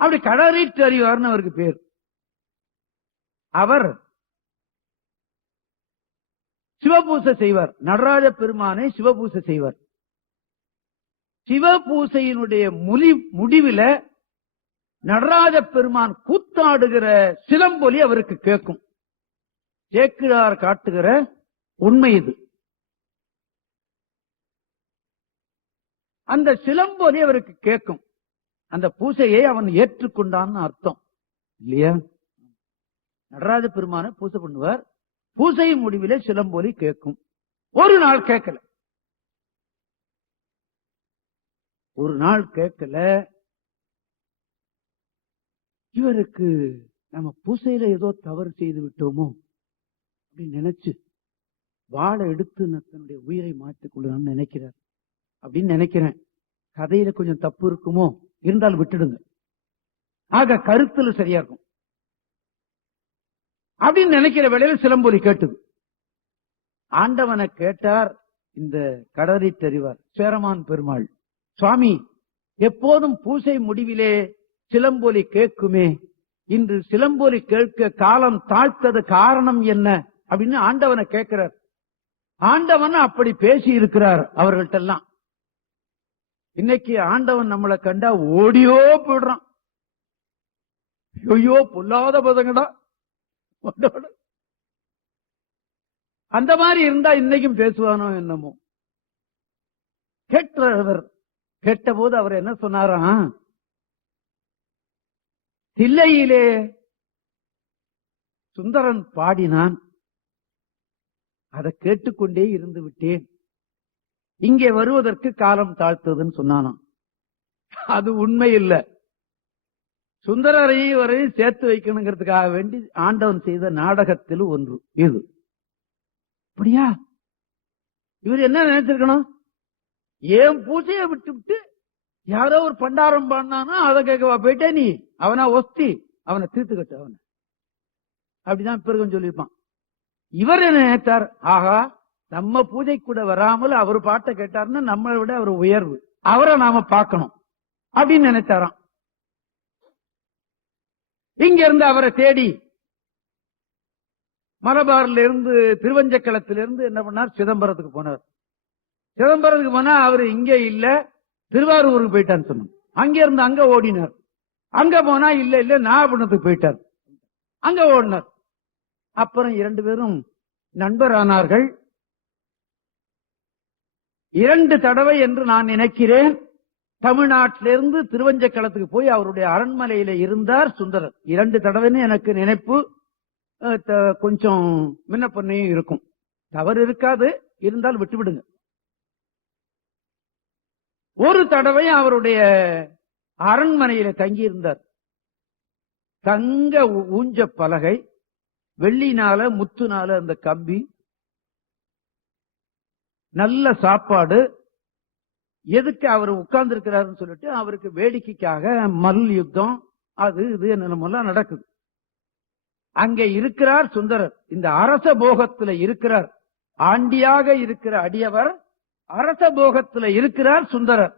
அப்படி கடறிட்டு அறிவார்னு அவருக்கு பேர். அவர் சிவபூசை செய்வார். நடராஜ பெருமானை சிவபூசை செய்வார். சிவபூசையினுடைய முடிவில நடராஜ பெருமான் கூத்தாடுகிற சிலம்பொலி அவருக்கு கேட்கும். சேக்கிழார் காட்டுகிற உண்மை இது. அந்த சிலம்பொலி அவருக்கு கேட்கும். அந்த பூசையை அவன் ஏற்றுக்கொண்டான்னு அர்த்தம், இல்லையா? நடராஜ பெருமான பூசை பண்ணுவார். பூசை முடிவிலே சிலம்பொலி கேட்கும். ஒரு நாள் கேட்கல. ஒரு நாள் கேட்கல. இவருக்கு நம்ம பூசையில ஏதோ தவறு செய்து விட்டோமோ அப்படின்னு நினைச்சு வாழை எடுத்து தன்னுடைய உயிரை மாற்றிக் கொள்ளணும்னு நினைக்கிறார் அப்படின்னு நினைக்கிறேன். கதையில கொஞ்சம் தப்பு இருக்குமோ, இருந்தால் விட்டுடுங்க. ஆக கருத்துல சரியா இருக்கும் அப்படின்னு நினைக்கிற வேளையில சிலம்பொலி கேட்டது. ஆண்டவனை கேட்டார் இந்த கடறி தெரிவார் சேரமான் பெருமாள். சுவாமி, எப்போதும் பூசை முடிவிலே சிலம்பொலி கேட்குமே, இன்று சிலம்பொலி கேட்க காலம் தாழ்த்தது காரணம் என்ன அப்படின்னு ஆண்டவனை கேட்கிறார். ஆண்டவன் அப்படி பேசி இருக்கிறார் அவர்கள்ட்ட எல்லாம். இன்னைக்கு ஆண்டவன் நம்மளை கண்டா ஓடியோ போடுறான். ஐயோ பொல்லாத பதங்கடா. அந்த மாதிரி இருந்தா இன்னைக்கும் பேசுவானோ என்னமோ. கேட்டவர் கேட்ட போது அவர் என்ன சொன்னாராம்? தில்லையிலே சுந்தரன் பாடினான், அதை கேட்டுக்கொண்டே இருந்து விட்டேன். இங்கே வருவதற்கு காலம் தாழ்த்ததுன்னு சொன்னானாம். அது உண்மை இல்ல. சுந்தரரையும் வரையும் சேர்த்து வைக்கணுங்கிறதுக்காக வேண்டி ஆண்டவன் செய்த நாடகத்தில் ஒன்று இது. அப்படியா? இவர் என்ன நினைச்சிருக்கணும்? ஏன் பூஜையை விட்டு விட்டு யாரோ ஒரு பண்டாரம் பண்ணானா அதை கேட்கவா போயிட்டே நீ? அவனா ஒஸ்தி, அவனை தீர்த்துக்கட்டு அவனை. அப்படிதான் பிறகு சொல்லியிருப்பான். இவர் என்ன நினைத்தார்? ஆகா, நம்ம பூஜை கூட வராமல் அவர் பாட்டை கேட்டார்னு நம்மளை விட அவர் உயர்வு, அவரை நாம பார்க்கணும் அப்படின்னு நினைத்தாராம். இங்க இருந்து அவரை தேடி மலபார்ல இருந்து திருவஞ்சக்களத்திலிருந்து என்ன பண்ணார்? சிதம்பரத்துக்கு போனார். சிதம்பரத்துக்கு போனா அவரு இங்க இல்ல, திருவாரூருக்கு போயிட்டான்னு சொன்னார். அங்க இருந்து அங்க ஓடினார். அங்க போனா இல்ல இல்ல நாகப்பட்டினத்துக்கு போயிட்டார். அங்க ஓடினார். அப்புறம் இரண்டு பேரும் நண்பர் ஆனார்கள். 2 தடவை என்று நான் நினைக்கிறேன் தமிழ்நாட்டிலிருந்து திருவஞ்சக்களத்துக்கு போய் அவருடைய அரண்மனையில இருந்தார் சுந்தரர். 2 தடவைன்னு எனக்கு நினைப்பு. கொஞ்சம் முன்ன பண்ணையும் இருக்கும், தவறு இருக்காது, இருந்தால் விட்டுவிடுங்க. ஒரு தடவை அவருடைய அரண்மனையில தங்கி இருந்தார். தங்க ஊஞ்ச பலகை, வெள்ளினால முத்துனால அந்த கம்பி, நல்ல சாப்பாடு. எதுக்கு அவர் உட்கார்ந்து இருக்கிறாருன்னு சொல்லிட்டு அவருக்கு வேடிக்கைக்காக மல் யுத்தம் அது இது என்னென்னமெல்லாம் நடக்குது. அங்கே இருக்கிறார் சுந்தரர். இந்த அரச போகத்துல இருக்கிறார். ஆண்டியாக இருக்கிற அடியவர் அரச போகத்துல இருக்கிறார் சுந்தரர்.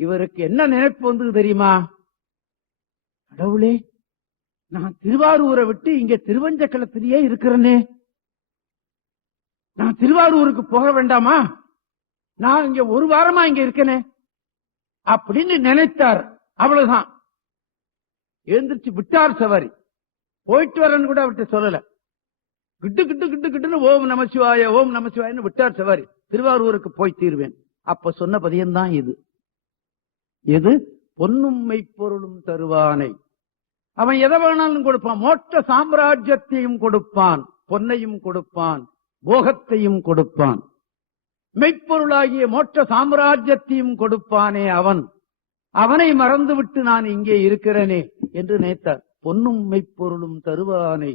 இவருக்கு என்ன நினைப்பு வந்து தெரியுமா? கடவுளே, நான் திருவாரூரை விட்டு இங்க திருவஞ்சக்களத்திலேயே இருக்கிறேனே, நான் திருவாரூருக்கு போக வேண்டாமா? நான் இங்க 1 வாரமா இங்க இருக்கனே அப்படின்னு நினைத்தார். அவ்வளவுதான், எழுந்திருச்சு விட்டார் சவாரி. போயிட்டு வரன்னு கூட அவர்கிட்ட சொல்லல. கிட்டு கிட்டு கிட்டு கிட்டுன்னு ஓம் நமசிவாய ஓம் நமசிவாயன்னு விட்டார் சவாரி. திருவாரூருக்கு போய் தீர்வேன். அப்ப சொன்ன பதியம்தான் இது. எது? பொன்னும் மெய்ப்பொருளும் தருவானை. அவன் எதை வேணாலும் கொடுப்பான். மோட்ச சாம்ராஜ்யத்தையும் கொடுப்பான், பொன்னையும் கொடுப்பான், போகத்தையும் கொடுப்பான். மெய்ப்பொருளாகிய மோட்ச சாம்ராஜ்யத்தையும் கொடுப்பானே அவன். அவனை மறந்துவிட்டு நான் இங்கே இருக்கிறேனே என்று நினைத்தார். பொன்னும் மெய்ப்பொருளும் தருவானை,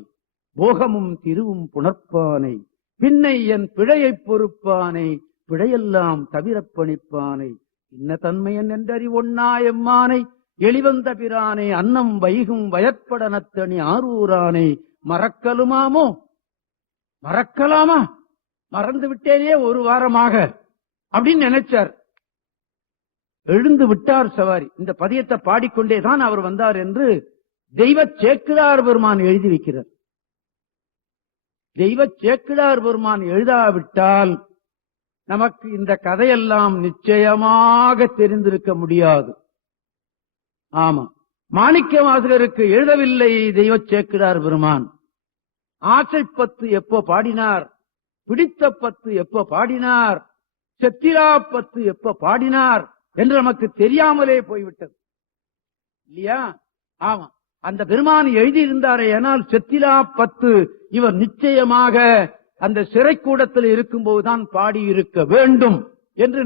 போகமும் திருவும் புணர்ப்பானை, பின்னை என் பிழையைப் பொறுப்பானை, பிழையெல்லாம் தவிரப் பணிப்பானை, இன்ன தன்மையன் என்றறி ஒன்னா எம்மானை, எளிவந்த பிரானை, அன்னம் வைகும் வயற்படனத்தணி ஆரூரானை, மறக்கலுமாமோ? மறக்கலாமா? மறந்து விட்டேனே ஒரு வாரமாக அப்படின்னு நினைச்சார். எழுந்து விட்டார் சவாரி. இந்த பதியத்தை பாடிக்கொண்டேதான் அவர் வந்தார் என்று தெய்வ சேக்கிழார் பெருமான் எழுதி வைக்கிறார். தெய்வ சேக்கிழார் பெருமான் எழுதாவிட்டால் நமக்கு இந்த கதையெல்லாம் நிச்சயமாக தெரிந்திருக்க முடியாது. ஆமா, மாணிக்கவாசகருக்கு எழுதவில்லை தெய்வ சேக்கிழார் பெருமான். ஆசைப்பத்து எப்போ பாடினார், பிடித்த பத்து எப்ப பாடினார், செத்திரா பத்து எப்ப பாடினார் என்று நமக்கு தெரியாமலே போய்விட்டது இல்லையா? ஆமா, அந்த பெருமான் எழுதியிருந்தாரே. ஆனால் செத்திரா பத்து இவர் நிச்சயமாக அந்த சிறைக்கூடத்தில் இருக்கும்போதுதான் பாடியிருக்க வேண்டும் என்று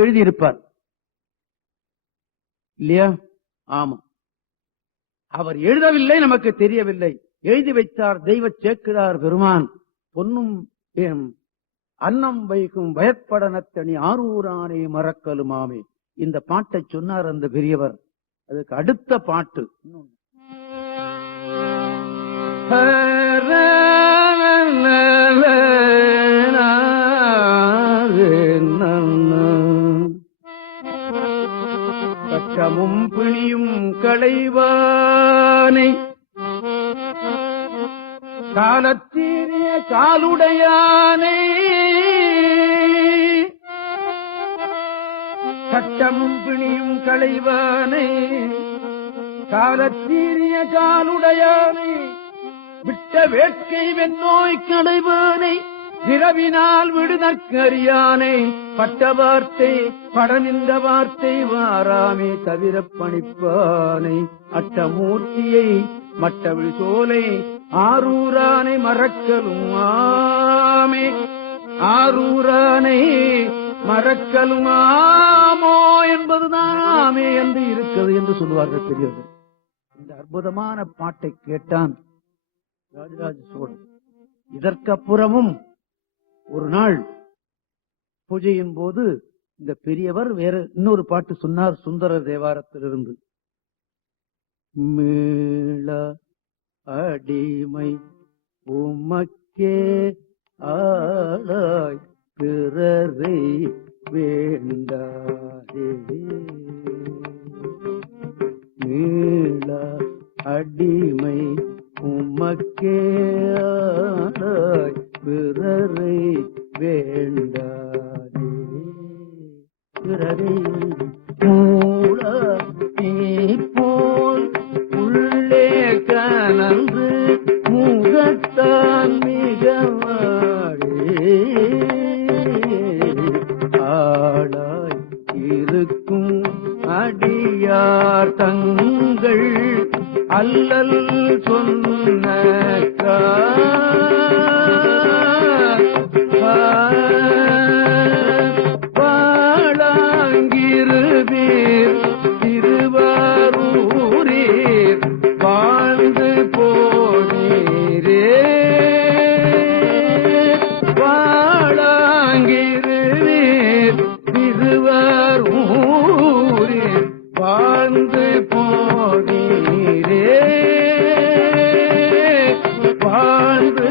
எழுதியிருப்பார் இல்லையா? ஆமா, அவர் எழுதவில்லை, நமக்கு தெரியவில்லை. எழுதி வைத்தார் தெய்வ சேக்கிழார் பெருமான். பொன்னும் அன்னம் வைக்கும் வயற்படனத்தணி ஆரூரானே மறக்கலுமாமே. இந்த பாட்டை சொன்னார் அந்த பெரியவர். அதுக்கு அடுத்த பாட்டு கட்டமும் பிணியும் களைவானை, காலத்தீரிய காலுடையானை, கட்டமும் பிணியும் களைவானை, காலத்தீரிய காலுடையானை, விட்ட வேட்கை வெண்ணோய் களைவானை, பிறவினால் விடுதற்கரியானை, பட்ட வார்த்தை பட நின்ற வார்த்தை வாராமே தவிர பணிப்பானை, அட்டமூர்த்தியை மட்டவிழ் சோலை ஆரூரானை மறக்கலும் ஆமே, ஆரூரானை மறக்கலும் ஆமோ என்பதுதான் ஆமே என்று இருக்கிறது என்று சொல்வார்கள் பெரியவர்கள். இந்த அற்புதமான பாட்டை கேட்டான் ராஜராஜ சோழன். இதற்கப்புறமும் ஒரு நாள் பூஜையின் போது இந்த பெரியவர் வேற இன்னொரு பாட்டு சொன்னார் சுந்தரர் தேவாரத்திலிருந்து. மீள அடிமை உமக்கே ஆளாய் பிறரை வேண்டாதே, மீள அடிமை உமக்கே ஆளாய் பிறரை வேண்டாதே, பிறரை மூள நீ போல் உள்ளே கலந்து முகத்தான் மிகவாடே, ஆளாய் இருக்கும் அடியார் தங்கள் அல்லல் சொன்ன வாழாங்கிருவீர் திருவாரூரீர் வாழ்ந்து போனீரே, வாழாங்கிருவீர் திருவாரூரீர் வாழ்ந்து போனீரே, வாழ்ந்து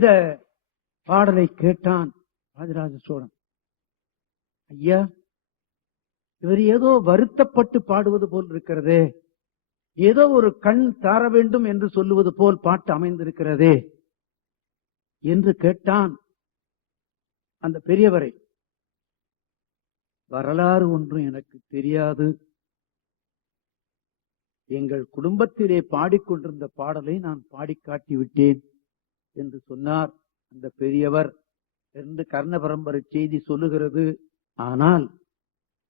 இந்த பாடலை கேட்டான் ராஜராஜ சோழன். ஐயா, இவர் ஏதோ வருத்தப்பட்டு பாடுவது போல் இருக்கிறதே, ஏதோ ஒரு கண் தார வேண்டும் என்று சொல்லுவது போல் பாட்டு அமைந்திருக்கிறதே என்று கேட்டான் அந்த பெரியவரை. வரலாறு ஒன்றும் எனக்கு தெரியாது, எங்கள் குடும்பத்திலே பாடிக்கொண்டிருந்த பாடலை நான் பாடி காட்டி விட்டேன் என்று சொன்னார் அந்த பெரியவர் என்று கர்ண பரம்பரை செய்தி சொல்லுகிறது. ஆனால்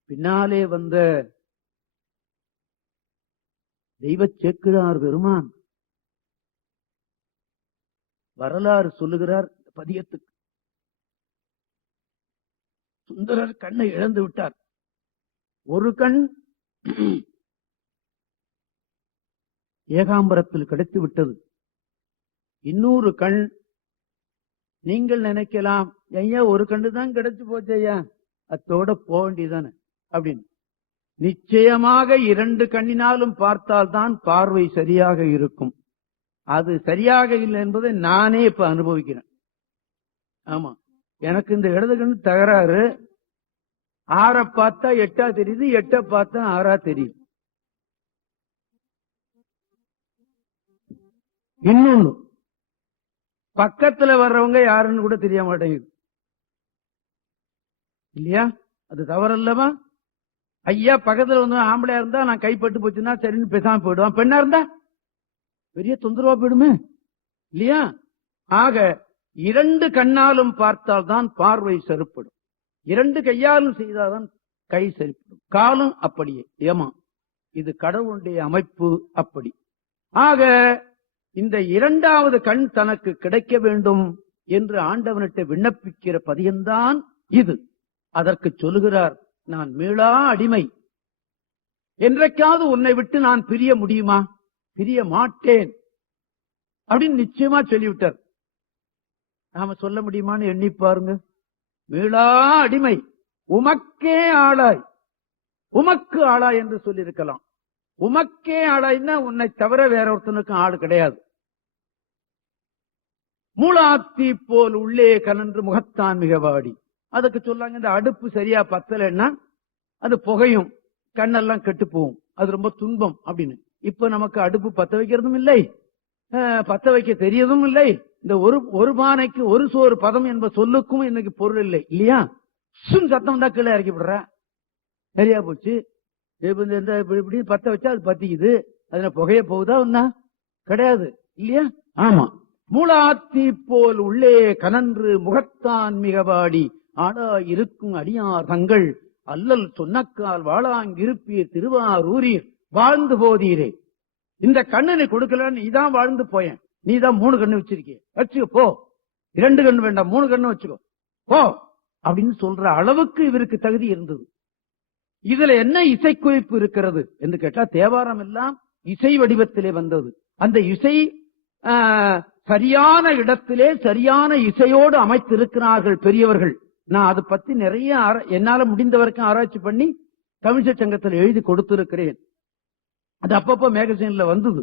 பின்னாலே வந்த தெய்வ சேக்கிழார் பெருமான் வரலாறு சொல்லுகிறார். பதியத்துக்கு சுந்தரர் கண்ணை இழந்து விட்டார். ஒரு கண் ஏகாம்பரத்தில் கிடைத்து விட்டது, இன்னொரு கண் நீங்கள் நினைக்கலாம், ஐயா ஒரு கண்ணு தான் கிடைச்சு போச்சு ஐயா, அத்தோட போக வேண்டியதானே அப்படின்னு. நிச்சயமாக 2 கண்ணினாலும் பார்த்தால்தான் பார்வை சரியாக இருக்கும். அது சரியாக இல்லை என்பதை நானே இப்ப அனுபவிக்கிறேன். ஆமா, எனக்கு இந்த இடது கண்ணு தகராறு. 6 பார்த்தா 8 தெரியுது, 8 பார்த்தா 6 தெரியுது. இன்னொன்னு, பக்கத்துல வர்றவங்க யாருன்னு கூட தெரிய மாட்டேங்குது இல்லையா? அது தவறல்லவா? ஐயா பக்கத்துல வந்து ஆம்பளையா இருந்தா நான் கைப்பட்டு போச்சுன்னா சரின்னு பேசாம போயிடுவான், பெண்ணா இருந்தா பெரிய தொந்தரவா போயிடுமே இல்லையா? ஆக 2 கண்ணாலும் பார்த்தால்தான் பார்வை சரிப்படும், 2 கையாலும் செய்தால்தான் கை சரிப்படும், காலும் அப்படியே. ஏமா, இது கடவுளுடைய அமைப்பு அப்படி. ஆக இந்த 2வது கண் தனக்கு கிடைக்க வேண்டும் என்று ஆண்டவனிட்ட விண்ணப்பிக்கிற பதியம்தான் இது. அதற்கு சொல்லுகிறார், நான் மீளா அடிமை, என்றைக்காவது உன்னை விட்டு நான் பிரிய முடியுமா? பிரிய மாட்டேன் அப்படின்னு நிச்சயமா சொல்லிவிட்டார். நாம சொல்ல முடியுமான்னு எண்ணி பாருங்க. மீளா அடிமை, உமக்கே ஆளாய், உமக்கு ஆளாய் என்று சொல்லியிருக்கலாம். உமக்கே ஆளாய்னா உன்னை தவிர வேற ஒருத்தனுக்கும் ஆள் கிடையாது. மூளாத்தி போல் உள்ளே கனன்று முகத்தான் மிகவாடி. அதுக்கு சொல்லாங்க, இந்த அடுப்பு சரியா பத்தலைன்னா அது புகையும், கண்ணெல்லாம் கெட்டு போகும், அது ரொம்ப துன்பம் அப்படின்னு. இப்ப நமக்கு அடுப்பு பத்த வைக்கிறதும் இல்லை, பத்த வைக்க தெரியதும் இல்லை. இந்த ஒரு பானைக்கு ஒரு சோறு பதம் என்ப சொல்லுக்கும் இன்னைக்கு பொருள் இல்லை இல்லையா? சத்தம் தான் கீழே இறக்கி விடுற, சரியா போச்சு. இப்படி பத்த வச்சா அது பத்திக்குது, அதுல புகைய போகுதா ஒன்னா? கிடையாது இல்லையா? ஆமா. மூளாத்தி போல் உள்ளே கனன்று முகத்தான் மிகவாடி ஆடா இருக்கும் அடியார் தங்கள் அல்லல் சொன்னக்கால் வாழாங்கிருப்பீர் திருவாரூரீர் வாழ்ந்து போதீரே. இந்த கண்ணு நீ கொடுக்கலன்னு நீதான் வாழ்ந்து போயேன், நீதான் 3 கண்ணு வச்சிருக்கிய, வச்சுக்கோ போ. 2 கண்ணு வேண்டாம், 3 கண்ணு வச்சுக்கோ போ அப்படின்னு சொல்ற அளவுக்கு இவருக்கு தகுதி இருந்தது. இதுல என்ன இசைக்குறிப்பு இருக்கிறது என்று கேட்டா, தேவாரம் எல்லாம் இசை வடிவத்திலே வந்தது. அந்த இசை சரியான இடத்திலே சரியான இசையோடு அமைத்திருக்கிறார்கள் பெரியவர்கள். நான் அதை பத்தி நிறைய என்னால முடிந்த வரைக்கும் ஆராய்ச்சி பண்ணி தமிழ்ச்ச சங்கத்தில் எழுதி கொடுத்திருக்கிறேன். அது அப்பப்போ மேகசின்ல வந்தது.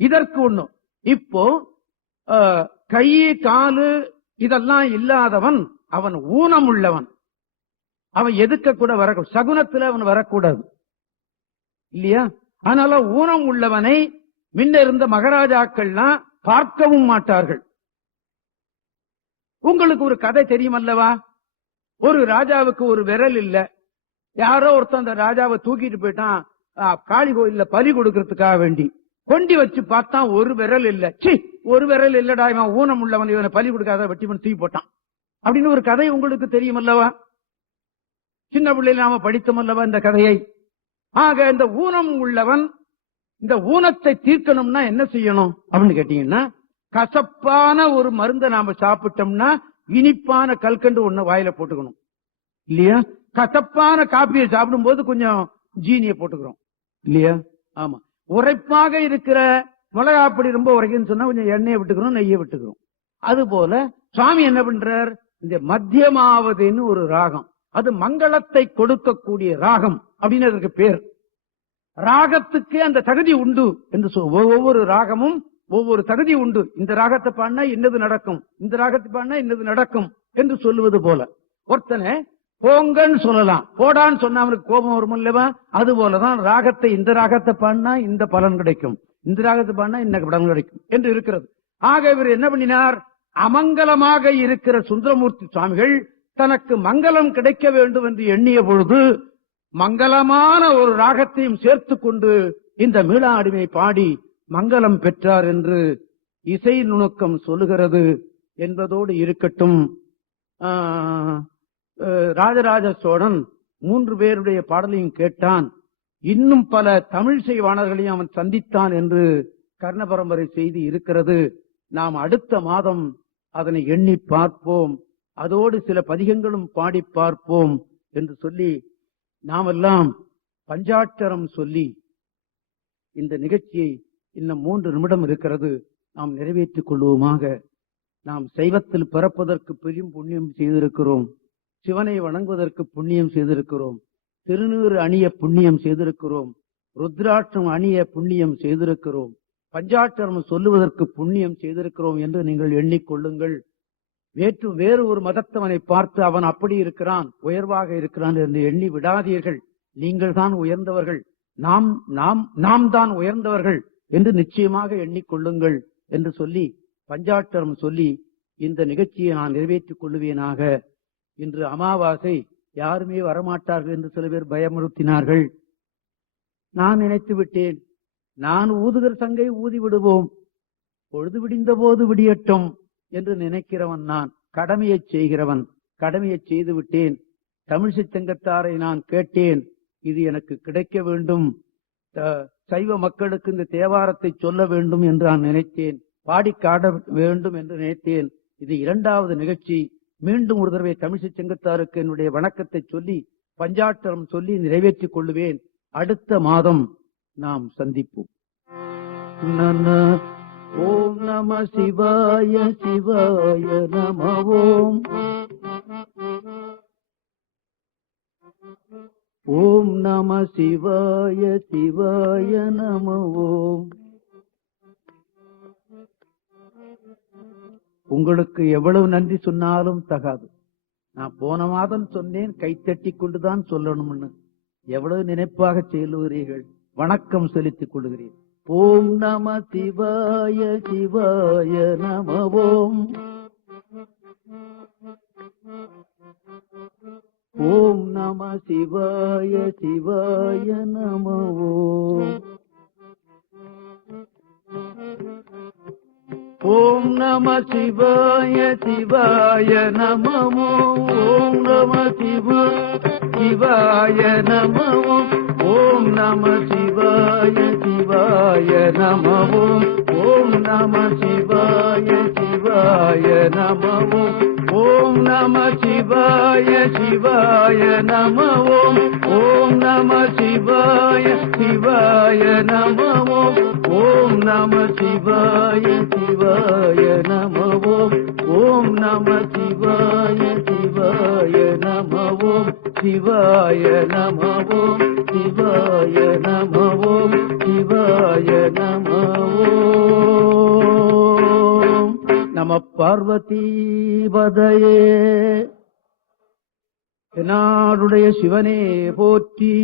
இதற்கு ஒண்ணும் இப்போ கை காலு இதெல்லாம் இல்லாதவன் அவன் ஊனம் உள்ளவன், அவன் எதுக்க கூட வர சகுனத்துல அவன் வரக்கூடாது இல்லையா? அதனால ஊனம் உள்ளவனை முன்ன இருந்த மகாராஜாக்கள்லாம் பார்க்கவும் மாட்டார்கள். உங்களுக்கு ஒரு கதை தெரியும் அல்லவா? ஒரு ராஜாவுக்கு ஒரு விரல் இல்ல, யாரோ ஒருத்தன் அந்த ராஜாவை தூக்கிட்டு போயிட்டான் காளி கோயில்ல பலி கொடுக்கறதுக்காக வேண்டி. கொண்டி வச்சு பார்த்தா ஒரு விரல் இல்ல. சி, ஒரு விரல் இல்லடா, இவன் ஊனம் உள்ளவன், இவனை பலி கொடுக்காத வெட்டிமன் தூக்கி போட்டான் அப்படின்னு ஒரு கதை உங்களுக்கு தெரியும் அல்லவா? சின்ன பிள்ளையில நாம படித்தோம் அல்லவா இந்த கதையை? ஆக இந்த ஊனம் உள்ளவன் இந்த ஊனத்தை தீர்க்கணும்னா என்ன செய்யணும் அப்படின்னு கேட்டீங்கன்னா, கசப்பான ஒரு மருந்தை நாம சாப்பிட்டோம்னா இனிப்பான கல்கண்டு ஒண்ணு வாயில போட்டுக்கணும் இல்லையா? கசப்பான காப்பியை சாப்பிடும் போது கொஞ்சம் ஜீனியை போட்டுக்கிறோம் இல்லையா? ஆமா. உரைப்பாக இருக்கிற மிளகாப்பொடி ரொம்ப உரைக்குன்னு சொன்னா கொஞ்சம் எண்ணெயை விட்டுக்கிறோம், நெய்யை விட்டுக்கிறோம். அது போல சுவாமி என்ன பண்றார், இந்த மத்தியமாவதுன்னு ஒரு ராகம், அது மங்களத்தை கொடுக்கக்கூடிய ராகம் அப்படின்னு அதற்கு பேர். ராகத்துக்கு அந்த தகுதி உண்டு என்று ஒவ்வொரு ராகமும் ஒவ்வொரு தகுதி உண்டு. இந்த ராகத்தை பாடினா இன்னது நடக்கும், இந்த ராகத்தை பாடினா இன்னது நடக்கும் என்று சொல்லுவது போல ஒருத்தனை போங்கன்னு சொல்லலாம், போடான்னு சொன்னா அவனுக்கு கோபம் வரும் இல்லவா? அது போலதான் ராகத்தை, இந்த ராகத்தை பாடினா இந்த பலன் கிடைக்கும், இந்த ராகத்தை பாடினா இந்த பலன் கிடைக்கும் என்று இருக்கிறது. ஆக இவர் என்ன பண்ணினார்? அமங்கலமாக இருக்கிற சுந்தரமூர்த்தி சுவாமிகள் தனக்கு மங்களம் கிடைக்க வேண்டும் என்று எண்ணிய பொழுது மங்களமான ஒரு ராகத்தையும் சேர்த்து கொண்டு இந்த மீளாடிமை பாடி மங்களம் பெற்றார் என்று இசை நுணுக்கம் சொல்லுகிறது என்பதோடு இருக்கட்டும். ராஜராஜ சோழன் 3 பேருடைய பாடலையும் கேட்டான். இன்னும் பல தமிழ் செய்வாணர்களையும் அவன் சந்தித்தான் என்று கர்ண பரம்பரை செய்தி இருக்கிறது. நாம் அடுத்த மாதம் அதனை எண்ணி பார்ப்போம், அதோடு சில பதிகங்களும் பாடி பார்ப்போம் என்று சொல்லி நாமெல்லாம் பஞ்சாட்சரம் சொல்லி இந்த நிகழ்ச்சியை இன்னும் 3 நிமிடம் இருக்கிறது, நாம் நிறைவேற்றிக் கொள்வோமாக. நாம் சைவத்தில் பிறப்பதற்கு பெரும் புண்ணியம் செய்திருக்கிறோம், சிவனை வணங்குவதற்கு புண்ணியம் செய்திருக்கிறோம், திருநீறு அணிய புண்ணியம் செய்திருக்கிறோம், ருத்ராட்சம் அணிய புண்ணியம் செய்திருக்கிறோம், பஞ்சாட்சரம் சொல்லுவதற்கு புண்ணியம் செய்திருக்கிறோம் என்று நீங்கள் எண்ணிக்கொள்ளுங்கள். வேறு ஒரு மதத்தவனை பார்த்து அவன் அப்படி இருக்கிறான், உயர்வாக இருக்கிறான் என்று எண்ணி விடாதீர்கள். நீங்கள் தான் உயர்ந்தவர்கள், நாம் தான் உயர்ந்தவர்கள் என்று நிச்சயமாக எண்ணிக்கொள்ளுங்கள் என்று சொல்லி பஞ்சாட்சரம் சொல்லி இந்த நிகழ்ச்சியை நான் நிறைவேற்றிக் கொள்ளுவேனாக. இன்று அமாவாசை, யாருமே வரமாட்டார்கள் என்று சில பேர் பயமுறுத்தினார்கள். நான் நினைத்து விட்டேன், நான் ஊதுகிற சங்கை ஊதி விடுவோம், பொழுது விடிந்த போது விடியட்டும் என்று நினைக்கிறவன் நான். கடமையை செய்கிறவன், கடமையை செய்து விட்டேன். தமிழிசை சங்கத்தாரை நான் கேட்டேன், இது எனக்கு கிடைக்க வேண்டும், சைவ மக்களுக்கு இந்த தேவாரத்தை சொல்ல வேண்டும் என்று நான் நினைத்தேன், பாடி காட வேண்டும் என்று நினைத்தேன். இது 2வது நிகழ்ச்சி. மீண்டும் ஒரு தடவை தமிழிசை சங்கத்தாருக்கு என்னுடைய வணக்கத்தை சொல்லி பஞ்சாட்சரம் சொல்லி நிறைவேற்றிக் கொள்ளுவேன். அடுத்த மாதம் நாம் சந்திப்போம். ஓம் நம சிவாய சிவாய நம. ஓம் ஓம் நம சிவாய சிவாய நம. ஓம். உங்களுக்கு எவ்வளவு நன்றி சொன்னாலும் தகாது. நான் போன மாதம் சொன்னேன், கைத்தட்டி கொண்டுதான் சொல்லணும்னு. எவ்வளவு நினைப்பாக செல்லுகிறீர்கள், வணக்கம் செலுத்திக் கொள்கிறீர்கள். ஓம் நம சிவாய சிவாய நம. ஓம். ஓம் நம சிவாய சிவாய நம. ஓம். ஓம் நம சிவாய சிவாய நம. ஓம் நம சிவாய நம. ஓம் நம சிவாய சிவாய நம. ஓம் நம சிவாய சிவாய நம. ஓம் நம சிவாய சிவாய நம. ஓம் நம சிவாய சிவாய நம. ஓம் நம சிவாய சிவாய நம. ஓம் நம சிவாய சிவாய நம. சிவாய நம. சிவாய நம. சிவாய நம. நம பார்வதி பதையே. நாடுடைய சிவனே போற்றி.